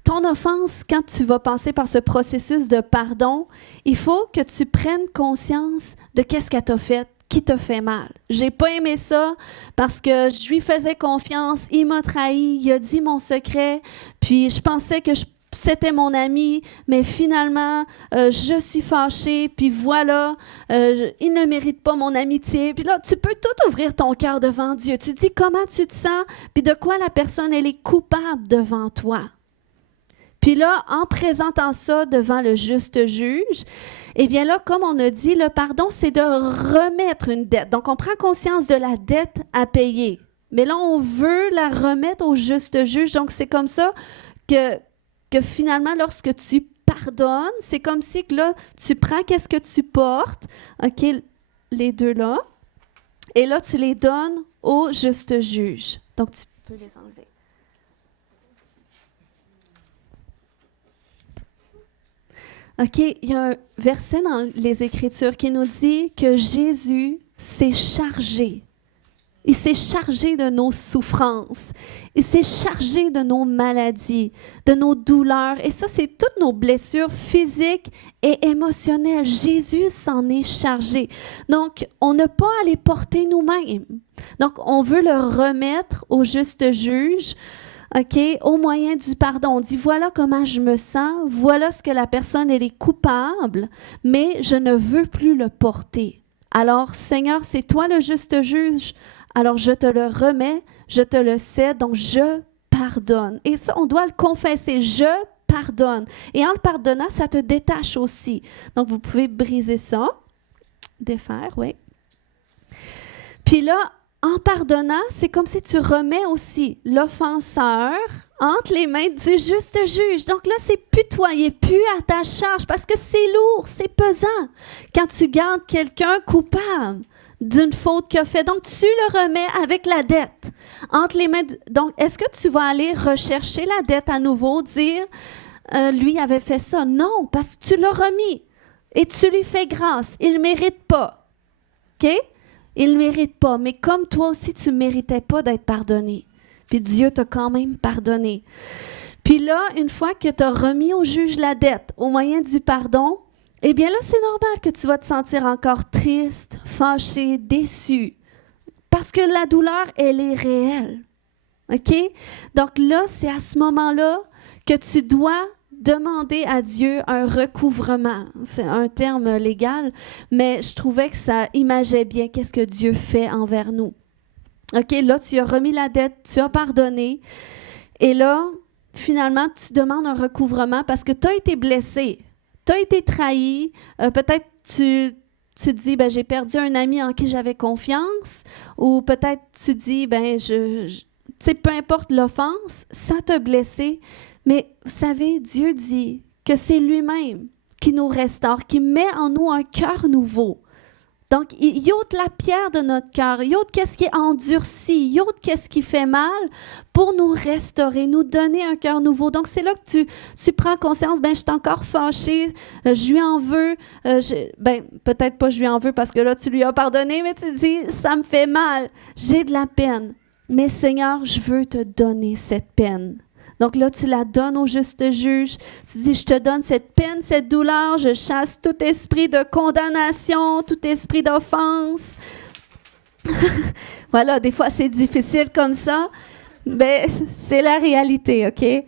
ton offense, quand tu vas passer par ce processus de pardon, il faut que tu prennes conscience de qu'est-ce qu'elle t'a fait, qui t'a fait mal. J'ai pas aimé ça parce que je lui faisais confiance, il m'a trahi, il a dit mon secret, puis je pensais que c'était mon ami, mais finalement, je suis fâchée, puis voilà, il ne mérite pas mon amitié. Puis là, tu peux tout ouvrir ton cœur devant Dieu. Tu dis comment tu te sens, puis de quoi la personne, elle est coupable devant toi. Puis là, en présentant ça devant le juste juge, eh bien là, comme on a dit, le pardon, c'est de remettre une dette. Donc, on prend conscience de la dette à payer. Mais là, on veut la remettre au juste juge. Donc, c'est comme ça que finalement, lorsque tu pardonnes, c'est comme si que là, tu prends qu'est-ce que tu portes, OK, les deux là, et là, tu les donnes au juste juge. Donc, tu peux les enlever. OK, il y a un verset dans les Écritures qui nous dit que Jésus s'est chargé. Il s'est chargé de nos souffrances. Il s'est chargé de nos maladies, de nos douleurs. Et ça, c'est toutes nos blessures physiques et émotionnelles. Jésus s'en est chargé. Donc, on n'a pas à les porter nous-mêmes. Donc, on veut le remettre au juste juge, OK, au moyen du pardon. On dit, voilà comment je me sens, voilà ce que la personne, elle est coupable, mais je ne veux plus le porter. Alors, Seigneur, c'est toi le juste juge. Alors, je te le remets, je te le cède, donc je pardonne. Et ça, on doit le confesser, je pardonne. Et en le pardonnant, ça te détache aussi. Donc, vous pouvez briser ça, défaire, oui. Puis là, en pardonnant, c'est comme si tu remets aussi l'offenseur entre les mains du juste juge. Donc là, c'est plus toi, il n'est plus à ta charge parce que c'est lourd, c'est pesant quand tu gardes quelqu'un coupable d'une faute qu'il a fait. Donc, tu le remets avec la dette entre les mains. Donc, est-ce que tu vas aller rechercher la dette à nouveau, dire lui avait fait ça? Non, parce que tu l'as remis et tu lui fais grâce. Il ne mérite pas. OK? Il ne mérite pas. Mais comme toi aussi, tu ne méritais pas d'être pardonné. Puis Dieu t'a quand même pardonné. Puis là, une fois que tu as remis au juge la dette au moyen du pardon, eh bien là, c'est normal que tu vas te sentir encore triste, fâché, déçu. Parce que la douleur, elle est réelle. OK? Donc là, c'est à ce moment-là que tu dois demander à Dieu un recouvrement. C'est un terme légal, mais je trouvais que ça imageait bien qu'est-ce que Dieu fait envers nous. OK? Là, tu as remis la dette, tu as pardonné. Et là, finalement, tu demandes un recouvrement parce que tu as été blessé. Tu as été trahi, peut-être tu te dis, ben, j'ai perdu un ami en qui j'avais confiance, ou peut-être tu dis, ben, tu sais, peu importe l'offense, ça t'a blessé, mais vous savez, Dieu dit que c'est lui-même qui nous restaure, qui met en nous un cœur nouveau. Donc, il ôte la pierre de notre cœur, il ôte qu'est-ce qui est endurci, il ôte qu'est-ce qui fait mal pour nous restaurer, nous donner un cœur nouveau. Donc, c'est là que tu prends conscience, ben je suis encore fâchée, je lui en veux, ben peut-être pas je lui en veux parce que là, tu lui as pardonné, mais tu dis, ça me fait mal, j'ai de la peine. Mais Seigneur, je veux te donner cette peine. Donc là, tu la donnes au juste juge. Tu dis, je te donne cette peine, cette douleur. Je chasse tout esprit de condamnation, tout esprit d'offense. Voilà, des fois, c'est difficile comme ça, mais c'est la réalité, OK?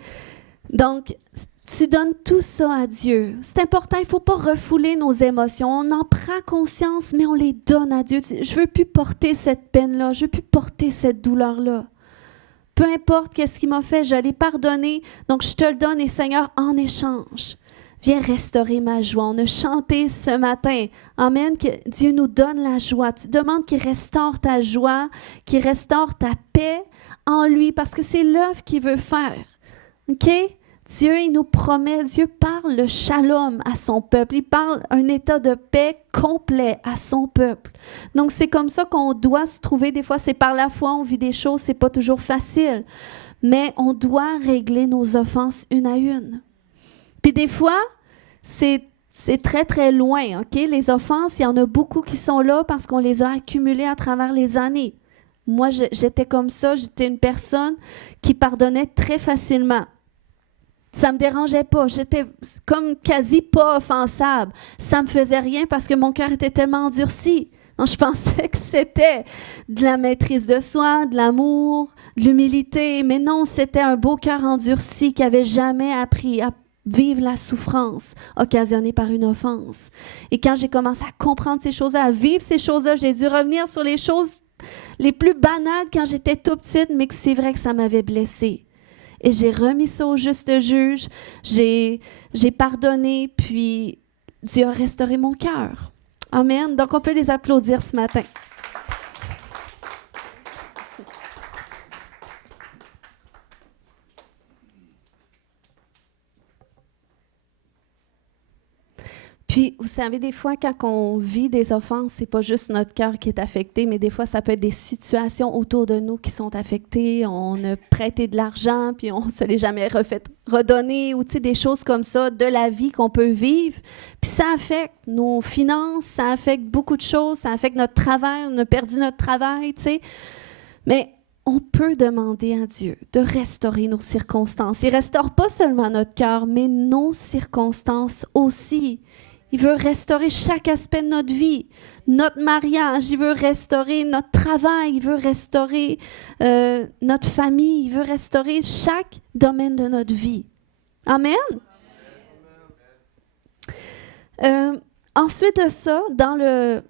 Donc, tu donnes tout ça à Dieu. C'est important, il ne faut pas refouler nos émotions. On en prend conscience, mais on les donne à Dieu. Je ne veux plus porter cette peine-là. Je ne veux plus porter cette douleur-là. Peu importe qu'est-ce qu'il m'a fait, je l'ai pardonné. Donc, je te le donne et Seigneur, en échange, viens restaurer ma joie. On a chanté ce matin. Amen. Que Dieu nous donne la joie. Tu demandes qu'il restaure ta joie, qu'il restaure ta paix en lui parce que c'est l'œuvre qu'il veut faire. OK? Dieu, il nous promet, Dieu parle le shalom à son peuple. Il parle un état de paix complet à son peuple. Donc, c'est comme ça qu'on doit se trouver. Des fois, c'est par la foi, on vit des choses, c'est pas toujours facile. Mais on doit régler nos offenses une à une. Puis des fois, c'est très, très loin, OK? Les offenses, il y en a beaucoup qui sont là parce qu'on les a accumulées à travers les années. Moi, j'étais comme ça. J'étais une personne qui pardonnait très facilement. Ça ne me dérangeait pas. J'étais comme quasi pas offensable. Ça ne me faisait rien parce que mon cœur était tellement endurci. Donc, je pensais que c'était de la maîtrise de soi, de l'amour, de l'humilité. Mais non, c'était un beau cœur endurci qui n'avait jamais appris à vivre la souffrance occasionnée par une offense. Et quand j'ai commencé à comprendre ces choses-là, à vivre ces choses-là, j'ai dû revenir sur les choses les plus banales quand j'étais tout petite, mais que c'est vrai que ça m'avait blessée. Et j'ai remis ça au juste juge, j'ai pardonné, puis Dieu a restauré mon cœur. Amen. Donc, on peut les applaudir ce matin. Puis, vous savez, des fois, quand on vit des offenses, c'est pas juste notre cœur qui est affecté, mais des fois, ça peut être des situations autour de nous qui sont affectées. On a prêté de l'argent, puis on se l'est jamais redonné, ou tu sais, des choses comme ça de la vie qu'on peut vivre. Puis ça affecte nos finances, ça affecte beaucoup de choses, ça affecte notre travail, on a perdu notre travail, tu sais. Mais on peut demander à Dieu de restaurer nos circonstances. Il ne restaure pas seulement notre cœur, mais nos circonstances aussi. Il veut restaurer chaque aspect de notre vie, notre mariage, il veut restaurer notre travail, il veut restaurer notre famille, il veut restaurer chaque domaine de notre vie. Amen? Ensuite de ça, dans le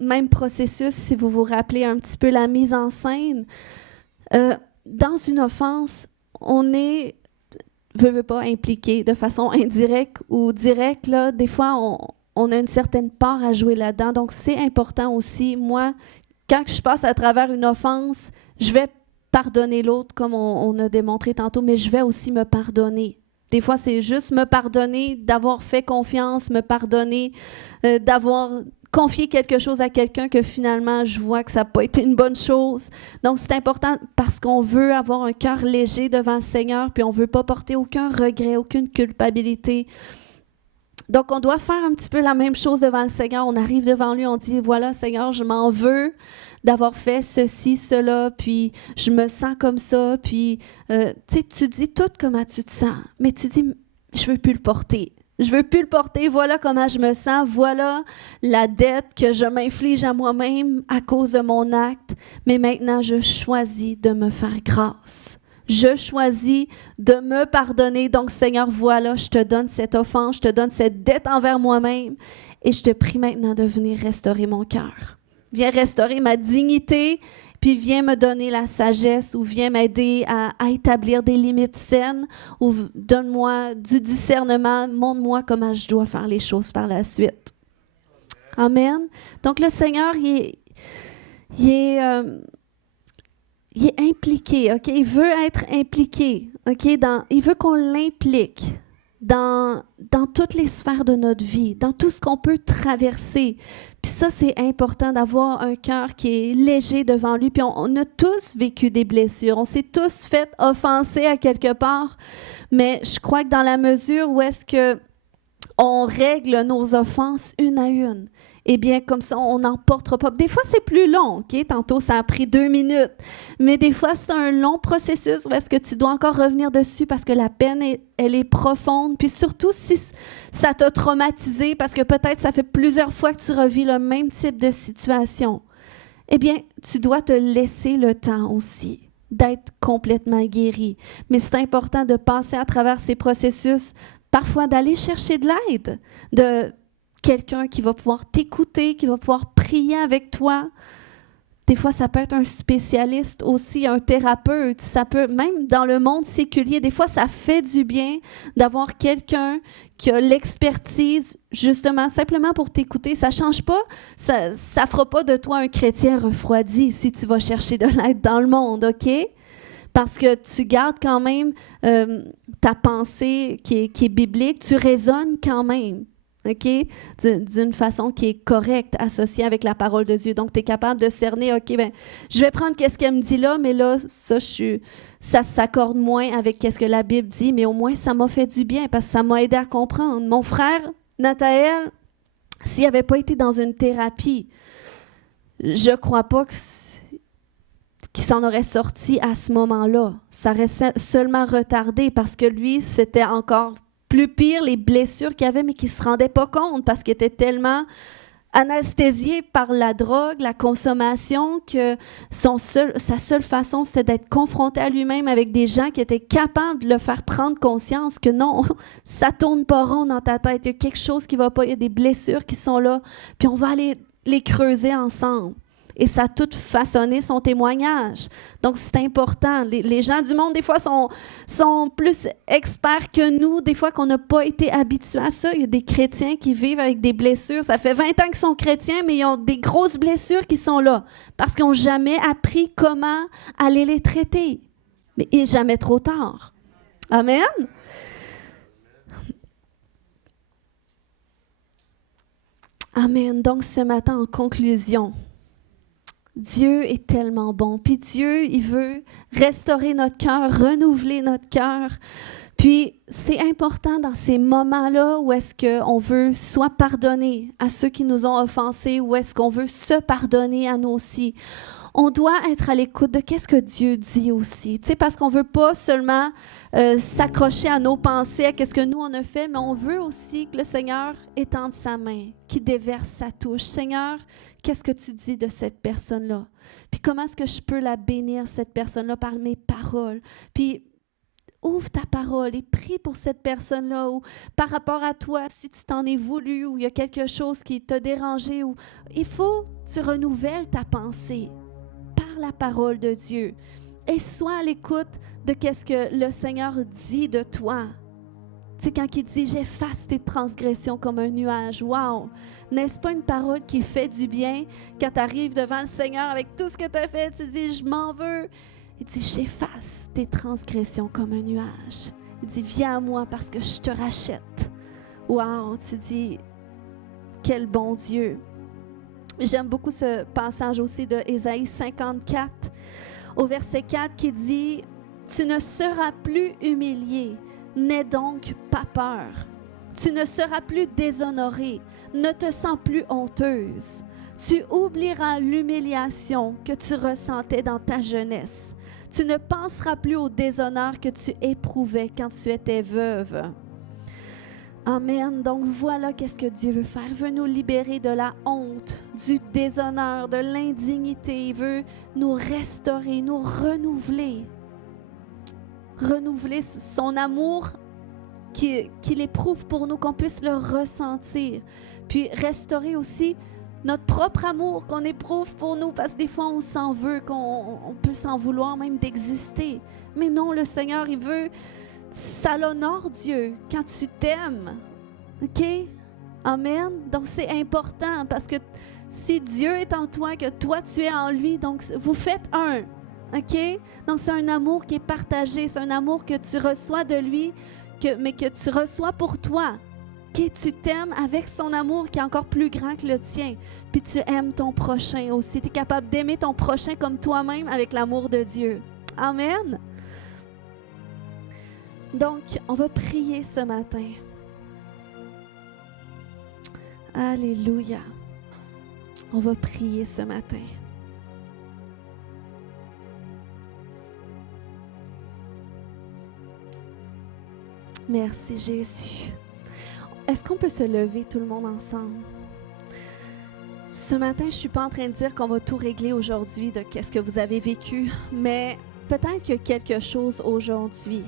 même processus, si vous vous rappelez un petit peu la mise en scène, dans une offense, on est veut pas impliquer de façon indirecte ou directe, là, des fois, on a une certaine part à jouer là-dedans. Donc, c'est important aussi. Moi, quand je passe à travers une offense, je vais pardonner l'autre, comme on a démontré tantôt, mais je vais aussi me pardonner. Des fois, c'est juste me pardonner, d'avoir fait confiance, me pardonner, d'avoir confié quelque chose à quelqu'un que finalement, je vois que ça n'a pas été une bonne chose. Donc, c'est important parce qu'on veut avoir un cœur léger devant le Seigneur, puis on ne veut pas porter aucun regret, aucune culpabilité. Donc, on doit faire un petit peu la même chose devant le Seigneur. On arrive devant lui, on dit, voilà, Seigneur, je m'en veux d'avoir fait ceci, cela, puis je me sens comme ça, puis, tu dis tout comment tu te sens, mais tu dis, je ne veux plus le porter. Je ne veux plus le porter, voilà comment je me sens, voilà la dette que je m'inflige à moi-même à cause de mon acte, mais maintenant je choisis de me faire grâce. Je choisis de me pardonner. Donc Seigneur, voilà, je te donne cette offense, je te donne cette dette envers moi-même et je te prie maintenant de venir restaurer mon cœur. Viens restaurer ma dignité, puis viens me donner la sagesse ou viens m'aider à établir des limites saines ou donne-moi du discernement, montre-moi comment je dois faire les choses par la suite. Amen. Donc le Seigneur, il est impliqué, OK? Il veut être impliqué, OK? Il veut qu'on l'implique dans toutes les sphères de notre vie, dans tout ce qu'on peut traverser. Puis ça, c'est important d'avoir un cœur qui est léger devant lui. Puis on a tous vécu des blessures. On s'est tous fait offenser à quelque part. Mais je crois que dans la mesure où est-ce qu'on règle nos offenses une à une, eh bien, comme ça, on n'en portera pas. Des fois, c'est plus long, OK? Tantôt, ça a pris 2 minutes. Mais des fois, c'est un long processus où est-ce que tu dois encore revenir dessus parce que la peine, elle est profonde. Puis surtout, si ça t'a traumatisé parce que peut-être ça fait plusieurs fois que tu revis le même type de situation, eh bien, tu dois te laisser le temps aussi d'être complètement guéri. Mais c'est important de passer à travers ces processus, parfois d'aller chercher de l'aide, de quelqu'un qui va pouvoir t'écouter, qui va pouvoir prier avec toi. Des fois, ça peut être un spécialiste aussi, un thérapeute. Ça peut, même dans le monde séculier, des fois, ça fait du bien d'avoir quelqu'un qui a l'expertise, justement, simplement pour t'écouter. Ça ne change pas, ça ne fera pas de toi un chrétien refroidi si tu vas chercher de l'aide dans le monde, OK? Parce que tu gardes quand même ta pensée qui est biblique, tu raisonnes quand même, OK? D'une façon qui est correcte, associée avec la parole de Dieu. Donc, tu es capable de cerner, OK, ben, je vais prendre qu'est-ce qu'elle me dit là, mais là, ça s'accorde moins avec qu'est-ce que la Bible dit, mais au moins, ça m'a fait du bien parce que ça m'a aidé à comprendre. Mon frère, Nathaël, s'il n'avait pas été dans une thérapie, je ne crois pas qu'il s'en aurait sorti à ce moment-là. Ça aurait seulement retardé parce que lui, c'était encore plus pire, les blessures qu'il avait, mais qu'il ne se rendait pas compte parce qu'il était tellement anesthésié par la drogue, la consommation, que sa seule façon, c'était d'être confronté à lui-même avec des gens qui étaient capables de le faire prendre conscience que non, ça ne tourne pas rond dans ta tête. Il y a quelque chose qui ne va pas, il y a des blessures qui sont là, puis on va aller les creuser ensemble. Et ça a tout façonné son témoignage. Donc, c'est important. Les gens du monde, des fois, sont plus experts que nous, des fois qu'on n'a pas été habitués à ça. Il y a des chrétiens qui vivent avec des blessures. Ça fait 20 ans qu'ils sont chrétiens, mais ils ont des grosses blessures qui sont là parce qu'ils n'ont jamais appris comment aller les traiter. Mais il n'est jamais trop tard. Amen. Amen. Donc, ce matin, en conclusion, Dieu est tellement bon. Puis Dieu, il veut restaurer notre cœur, renouveler notre cœur. Puis c'est important dans ces moments-là où est-ce qu'on veut soit pardonner à ceux qui nous ont offensés ou est-ce qu'on veut se pardonner à nous aussi. On doit être à l'écoute de qu'est-ce que Dieu dit aussi. Tu sais, parce qu'on ne veut pas seulement s'accrocher à nos pensées, à qu'est-ce que nous on a fait, mais on veut aussi que le Seigneur étende sa main, qu'il déverse sa touche. Seigneur, qu'est-ce que tu dis de cette personne-là? Puis comment est-ce que je peux la bénir, cette personne-là, par mes paroles? Puis ouvre ta parole et prie pour cette personne-là ou par rapport à toi, si tu t'en es voulu ou il y a quelque chose qui t'a dérangé. Il faut que tu renouvelles ta pensée par la parole de Dieu et sois à l'écoute de qu'est-ce que le Seigneur dit de toi. Tu sais, quand il dit « J'efface tes transgressions comme un nuage », wow! N'est-ce pas une parole qui fait du bien quand tu arrives devant le Seigneur avec tout ce que tu as fait, tu dis « Je m'en veux ». Il dit « J'efface tes transgressions comme un nuage ». Il dit « Viens à moi parce que je te rachète ». Wow! Tu dis « Quel bon Dieu ». J'aime beaucoup ce passage aussi de Ésaïe 54, au verset 4, qui dit « Tu ne seras plus humilié, n'aie donc pas peur. Tu ne seras plus déshonorée, ne te sens plus honteuse. Tu oublieras l'humiliation que tu ressentais dans ta jeunesse. Tu ne penseras plus au déshonneur que tu éprouvais quand tu étais veuve. » Amen. Donc voilà qu'est-ce que Dieu veut faire. Il veut nous libérer de la honte, du déshonneur, de l'indignité. Il veut nous restaurer, nous renouveler. Renouveler son amour qu'il éprouve pour nous, qu'on puisse le ressentir. Puis restaurer aussi notre propre amour qu'on éprouve pour nous, parce que des fois on s'en veut, qu'on peut s'en vouloir même d'exister. Mais non, le Seigneur, il veut... Ça l'honore Dieu quand tu t'aimes. OK? Amen. Donc c'est important parce que si Dieu est en toi, que toi tu es en lui, donc vous faites un. OK? Donc c'est un amour qui est partagé, c'est un amour que tu reçois de lui, mais que tu reçois pour toi. OK? Tu t'aimes avec son amour qui est encore plus grand que le tien. Puis tu aimes ton prochain aussi. Tu es capable d'aimer ton prochain comme toi-même avec l'amour de Dieu. Amen. Donc, on va prier ce matin. Alléluia. On va prier ce matin. Merci Jésus. Est-ce qu'on peut se lever tout le monde ensemble? Ce matin, je ne suis pas en train de dire qu'on va tout régler aujourd'hui de qu'est-ce que vous avez vécu, mais peut-être qu'il y a quelque chose aujourd'hui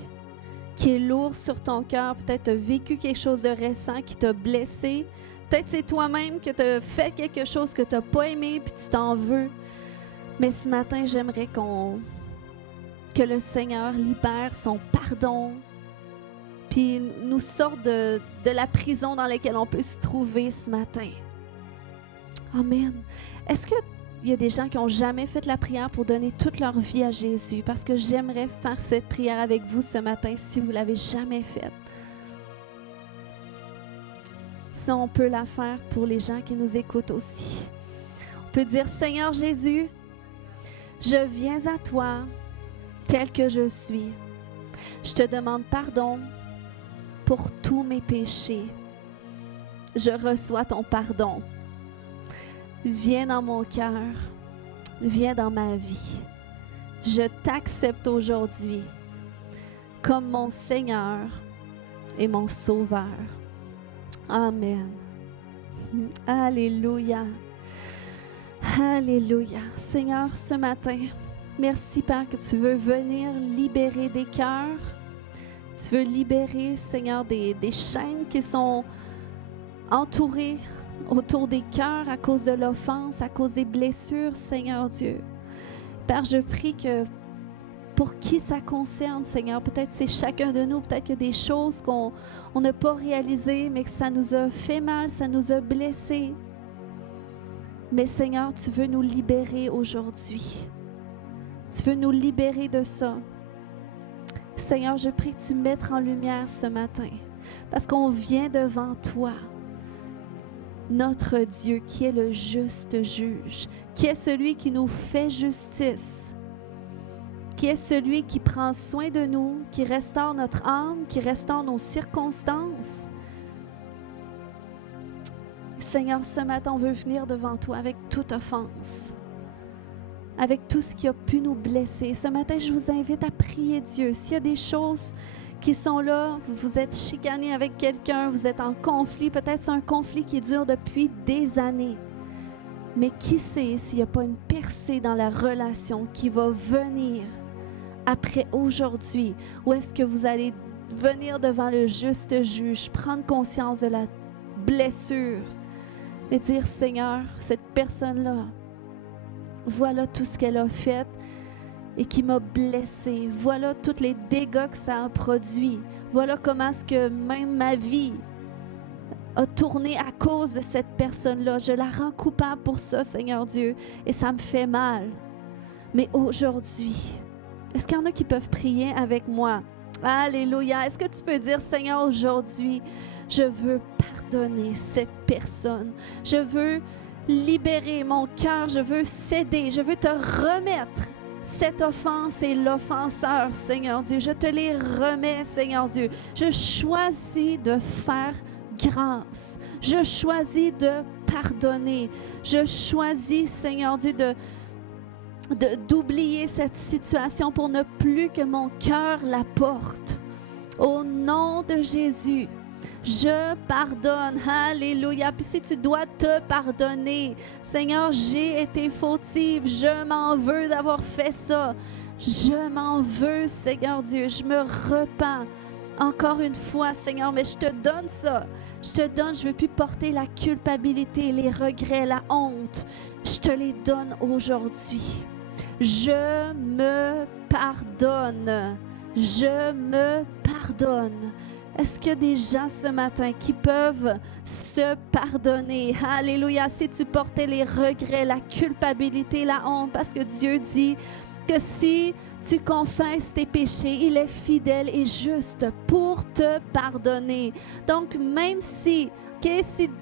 qui est lourd sur ton cœur. Peut-être tu as vécu quelque chose de récent qui t'a blessé. Peut-être c'est toi-même que tu as fait quelque chose que tu n'as pas aimé puis tu t'en veux. Mais ce matin, j'aimerais que le Seigneur libère son pardon puis nous sorte de la prison dans laquelle on peut se trouver ce matin. Amen. Est-ce que il y a des gens qui n'ont jamais fait la prière pour donner toute leur vie à Jésus, parce que j'aimerais faire cette prière avec vous ce matin si vous ne l'avez jamais faite. Si on peut la faire pour les gens qui nous écoutent aussi. On peut dire, Seigneur Jésus, je viens à toi tel que je suis. Je te demande pardon pour tous mes péchés. Je reçois ton pardon. Viens dans mon cœur. Viens dans ma vie. Je t'accepte aujourd'hui comme mon Seigneur et mon Sauveur. Amen. Alléluia. Alléluia. Seigneur, ce matin, merci Père que tu veux venir libérer des cœurs. Tu veux libérer, Seigneur, des chaînes qui sont entourées autour des cœurs à cause de l'offense, à cause des blessures, Seigneur Dieu. Père, je prie que pour qui ça concerne, Seigneur, peut-être c'est chacun de nous, peut-être qu'il y a des choses qu'on n'a pas réalisées, mais que ça nous a fait mal, ça nous a blessés. Mais Seigneur, tu veux nous libérer aujourd'hui. Tu veux nous libérer de ça. Seigneur, je prie que tu mettes en lumière ce matin, parce qu'on vient devant toi, notre Dieu qui est le juste juge, qui est celui qui nous fait justice, qui est celui qui prend soin de nous, qui restaure notre âme, qui restaure nos circonstances. Seigneur, ce matin, on veut venir devant toi avec toute offense, avec tout ce qui a pu nous blesser. Ce matin, je vous invite à prier Dieu. S'il y a des choses qui sont là, vous êtes chicané avec quelqu'un, vous êtes en conflit, peut-être c'est un conflit qui dure depuis des années. Mais qui sait s'il n'y a pas une percée dans la relation qui va venir après aujourd'hui? Ou est-ce que vous allez venir devant le juste juge, prendre conscience de la blessure et dire, Seigneur, cette personne-là, voilà tout ce qu'elle a fait et qui m'a blessée. Voilà tous les dégâts que ça a produit. Voilà comment est-ce que même ma vie a tourné à cause de cette personne-là. Je la rends coupable pour ça, Seigneur Dieu, et ça me fait mal. Mais aujourd'hui, est-ce qu'il y en a qui peuvent prier avec moi? Alléluia. Est-ce que tu peux dire, Seigneur, aujourd'hui, je veux pardonner cette personne. Je veux libérer mon cœur. Je veux céder. Je veux te remettre cette offense et l'offenseur, Seigneur Dieu. Je te les remets, Seigneur Dieu. Je choisis de faire grâce. Je choisis de pardonner. Je choisis, Seigneur Dieu, d'oublier cette situation pour ne plus que mon cœur la porte. Au nom de Jésus, je pardonne. Alléluia. Puis si tu dois te pardonner, Seigneur, j'ai été fautive. Je m'en veux d'avoir fait ça. Je m'en veux, Seigneur Dieu. Je me repens. Encore une fois, Seigneur, mais je te donne ça. Je te donne, je ne veux plus porter la culpabilité, les regrets, la honte. Je te les donne aujourd'hui. Je me pardonne. Je me pardonne. Est-ce qu'il y a des gens ce matin qui peuvent se pardonner? Alléluia. Si tu portais les regrets, la culpabilité, la honte, parce que Dieu dit que si tu confesses tes péchés, il est fidèle et juste pour te pardonner. Donc, même si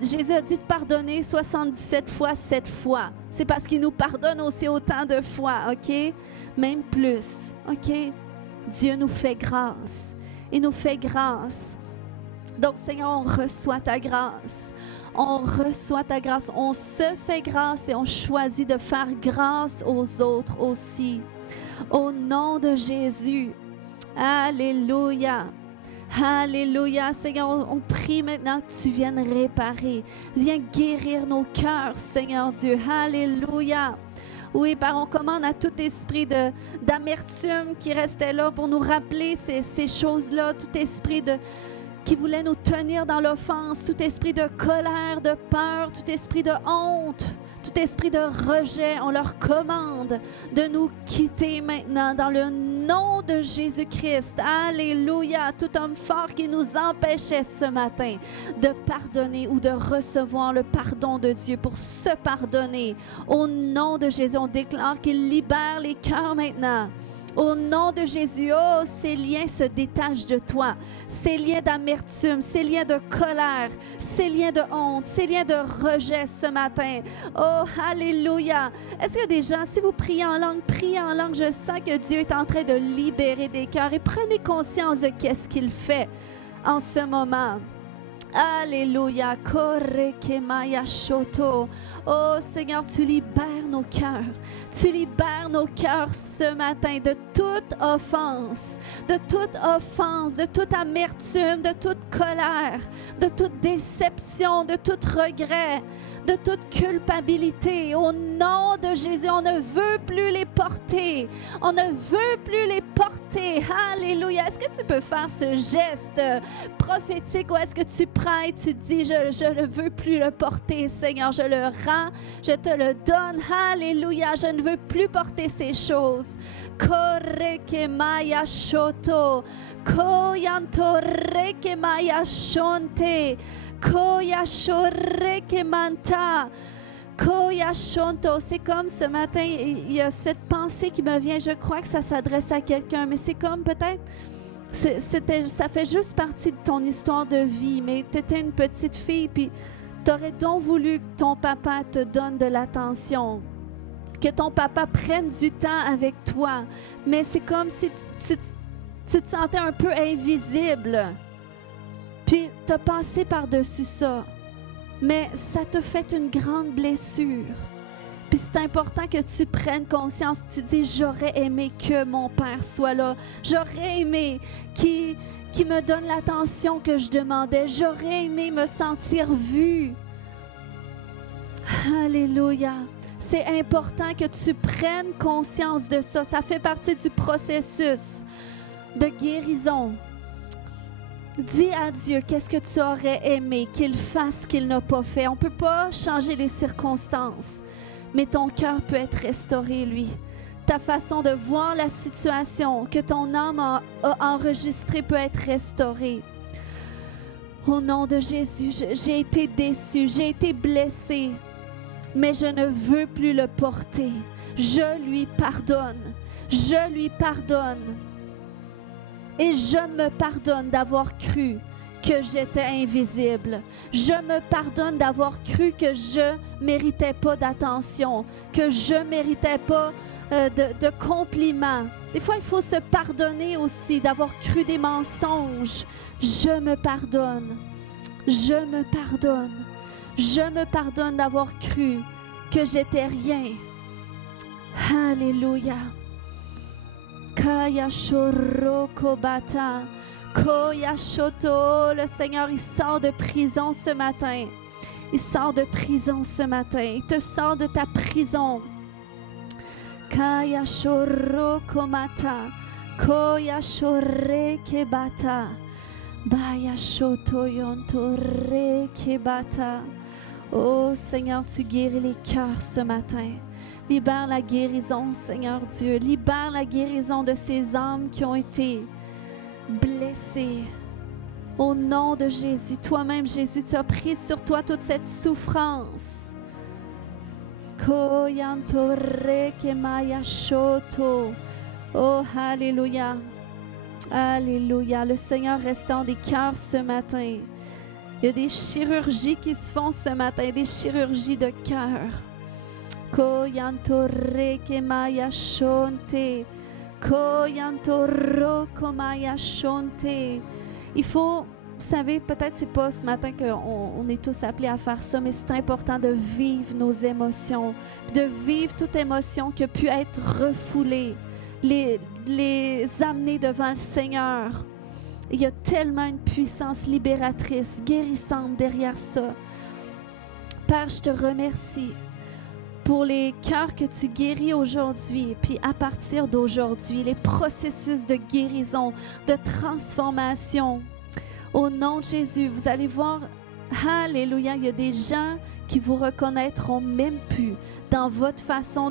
Jésus a dit de pardonner 77 fois, 7 fois, c'est parce qu'il nous pardonne aussi autant de fois, OK? Même plus, OK? Dieu nous fait grâce. Il nous fait grâce. Donc, Seigneur, on reçoit ta grâce. On reçoit ta grâce. On se fait grâce et on choisit de faire grâce aux autres aussi. Au nom de Jésus. Alléluia. Alléluia. Seigneur, on prie maintenant que tu viennes réparer. Viens guérir nos cœurs, Seigneur Dieu. Alléluia. Oui, Père, on commande à tout esprit d'amertume qui restait là pour nous rappeler ces choses-là, tout esprit qui voulait nous tenir dans l'offense, tout esprit de colère, de peur, tout esprit de honte, tout esprit de rejet, on leur commande de nous quitter maintenant dans le nom de Jésus-Christ. Alléluia. Tout homme fort qui nous empêchait ce matin de pardonner ou de recevoir le pardon de Dieu pour se pardonner. Au nom de Jésus, on déclare qu'il libère les cœurs maintenant. Au nom de Jésus, oh, ces liens se détachent de toi. Ces liens d'amertume, ces liens de colère, ces liens de honte, ces liens de rejet ce matin. Oh, alléluia. Est-ce qu'il y a des gens, si vous priez en langue, je sens que Dieu est en train de libérer des cœurs et prenez conscience de qu'est-ce qu'il fait en ce moment. Alléluia. Oh Seigneur, tu libères nos cœurs. Tu libères nos cœurs ce matin de toute offense, de toute amertume, de toute colère, de toute déception, de tout regret, de toute culpabilité. Au nom de Jésus, on ne veut plus les porter. On ne veut plus les porter. Alléluia. Est-ce que tu peux faire ce geste prophétique ou est-ce que tu prends et tu dis, je ne veux plus le porter, Seigneur, je le rends, je te le donne. Alléluia. Je ne veux plus porter ces choses. Koreke maya shoto, koyanto reke maya shonte. Koya shoreke manta, koya shonto. C'est comme ce matin, il y a cette pensée qui me vient. Je crois que ça s'adresse à quelqu'un, mais c'est comme peut-être, ça fait juste partie de ton histoire de vie, mais tu étais une petite fille, puis tu aurais donc voulu que ton papa te donne de l'attention, que ton papa prenne du temps avec toi, mais c'est comme si tu te sentais un peu invisible. Puis, tu as passé par-dessus ça, mais ça t'a fait une grande blessure. Puis, c'est important que tu prennes conscience. Tu dis, j'aurais aimé que mon père soit là. J'aurais aimé qu'il me donne l'attention que je demandais. J'aurais aimé me sentir vue. Alléluia. C'est important que tu prennes conscience de ça. Ça fait partie du processus de guérison. Dis à Dieu qu'est-ce que tu aurais aimé qu'il fasse qu'il n'a pas fait. On ne peut pas changer les circonstances, mais ton cœur peut être restauré, lui. Ta façon de voir la situation que ton âme a enregistrée peut être restaurée. Au nom de Jésus, j'ai été déçue, j'ai été blessée, mais je ne veux plus le porter. Je lui pardonne. Je lui pardonne. Et je me pardonne d'avoir cru que j'étais invisible. Je me pardonne d'avoir cru que je ne méritais pas d'attention, que je ne méritais pas de compliments. Des fois, il faut se pardonner aussi d'avoir cru des mensonges. Je me pardonne. Je me pardonne. Je me pardonne d'avoir cru que j'étais rien. Alléluia. Kaya shoroko bata, koya shoto. Le Seigneur, il sort de prison ce matin. Il sort de prison ce matin. Il te sort de ta prison. Kaya shoroko mata, koya shoreke bata, baya shoto yonto reke bata. Oh Seigneur, tu guéris les cœurs ce matin. Libère la guérison, Seigneur Dieu. Libère la guérison de ces âmes qui ont été blessées. Au nom de Jésus, toi-même, Jésus, tu as pris sur toi toute cette souffrance. Koyanto reke maya shoto. Oh, alléluia. Alléluia. Le Seigneur restaure des cœurs ce matin. Il y a des chirurgies qui se font ce matin, des chirurgies de cœur. Koyanto reke maya shonte, koyanto roko maya shonte. Il faut, vous savez, peut-être c'est pas ce matin qu'on est tous appelés à faire ça, mais c'est important de vivre nos émotions, de vivre toute émotion qui a pu être refoulée, les amener devant le Seigneur. Il y a tellement une puissance libératrice, guérissante derrière ça. Père, je te remercie pour les cœurs que tu guéris aujourd'hui, puis à partir d'aujourd'hui, les processus de guérison, de transformation. Au nom de Jésus, vous allez voir, alléluia, il y a des gens qui vous reconnaîtront même plus dans votre façon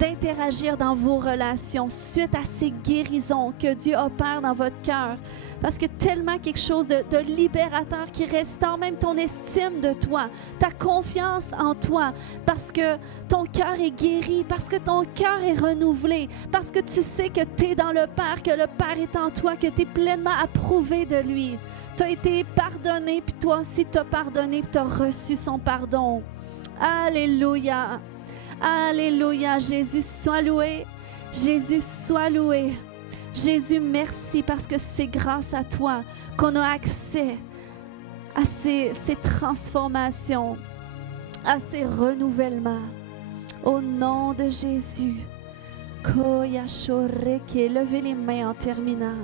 d'interagir dans vos relations suite à ces guérisons que Dieu opère dans votre cœur. Parce que tellement quelque chose de libérateur qui restaure même ton estime de toi, ta confiance en toi, parce que ton cœur est guéri, parce que ton cœur est renouvelé, parce que tu sais que tu es dans le Père, que le Père est en toi, que tu es pleinement approuvé de lui. Tu as été pardonné, puis toi aussi tu as pardonné, puis tu as reçu son pardon. Alléluia! Alléluia! Jésus, sois loué! Jésus, sois loué! Jésus, merci parce que c'est grâce à toi qu'on a accès à ces transformations, à ces renouvellements. Au nom de Jésus, levez les mains en terminant.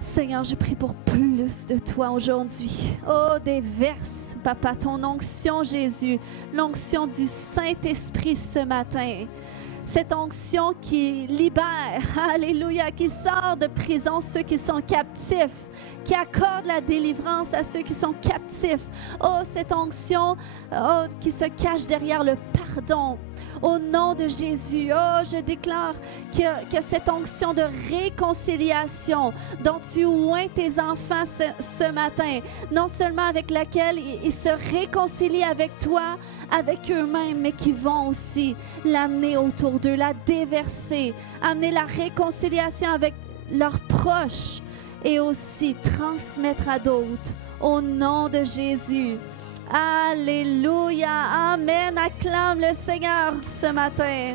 Seigneur, je prie pour plus de toi aujourd'hui. Oh, déverse, Papa, ton onction, Jésus, l'onction du Saint-Esprit ce matin. Cette onction qui libère, alléluia, qui sort de prison ceux qui sont captifs, qui accorde la délivrance à ceux qui sont captifs. Oh, cette onction qui se cache derrière le pardon. Au nom de Jésus, oh, je déclare que cette onction de réconciliation dont tu oins tes enfants ce matin, non seulement avec laquelle ils se réconcilient avec toi, avec eux-mêmes, mais qui vont aussi l'amener autour d'eux, la déverser, amener la réconciliation avec leurs proches et aussi transmettre à d'autres. Au nom de Jésus. Alléluia. Amen. Acclame le Seigneur ce matin.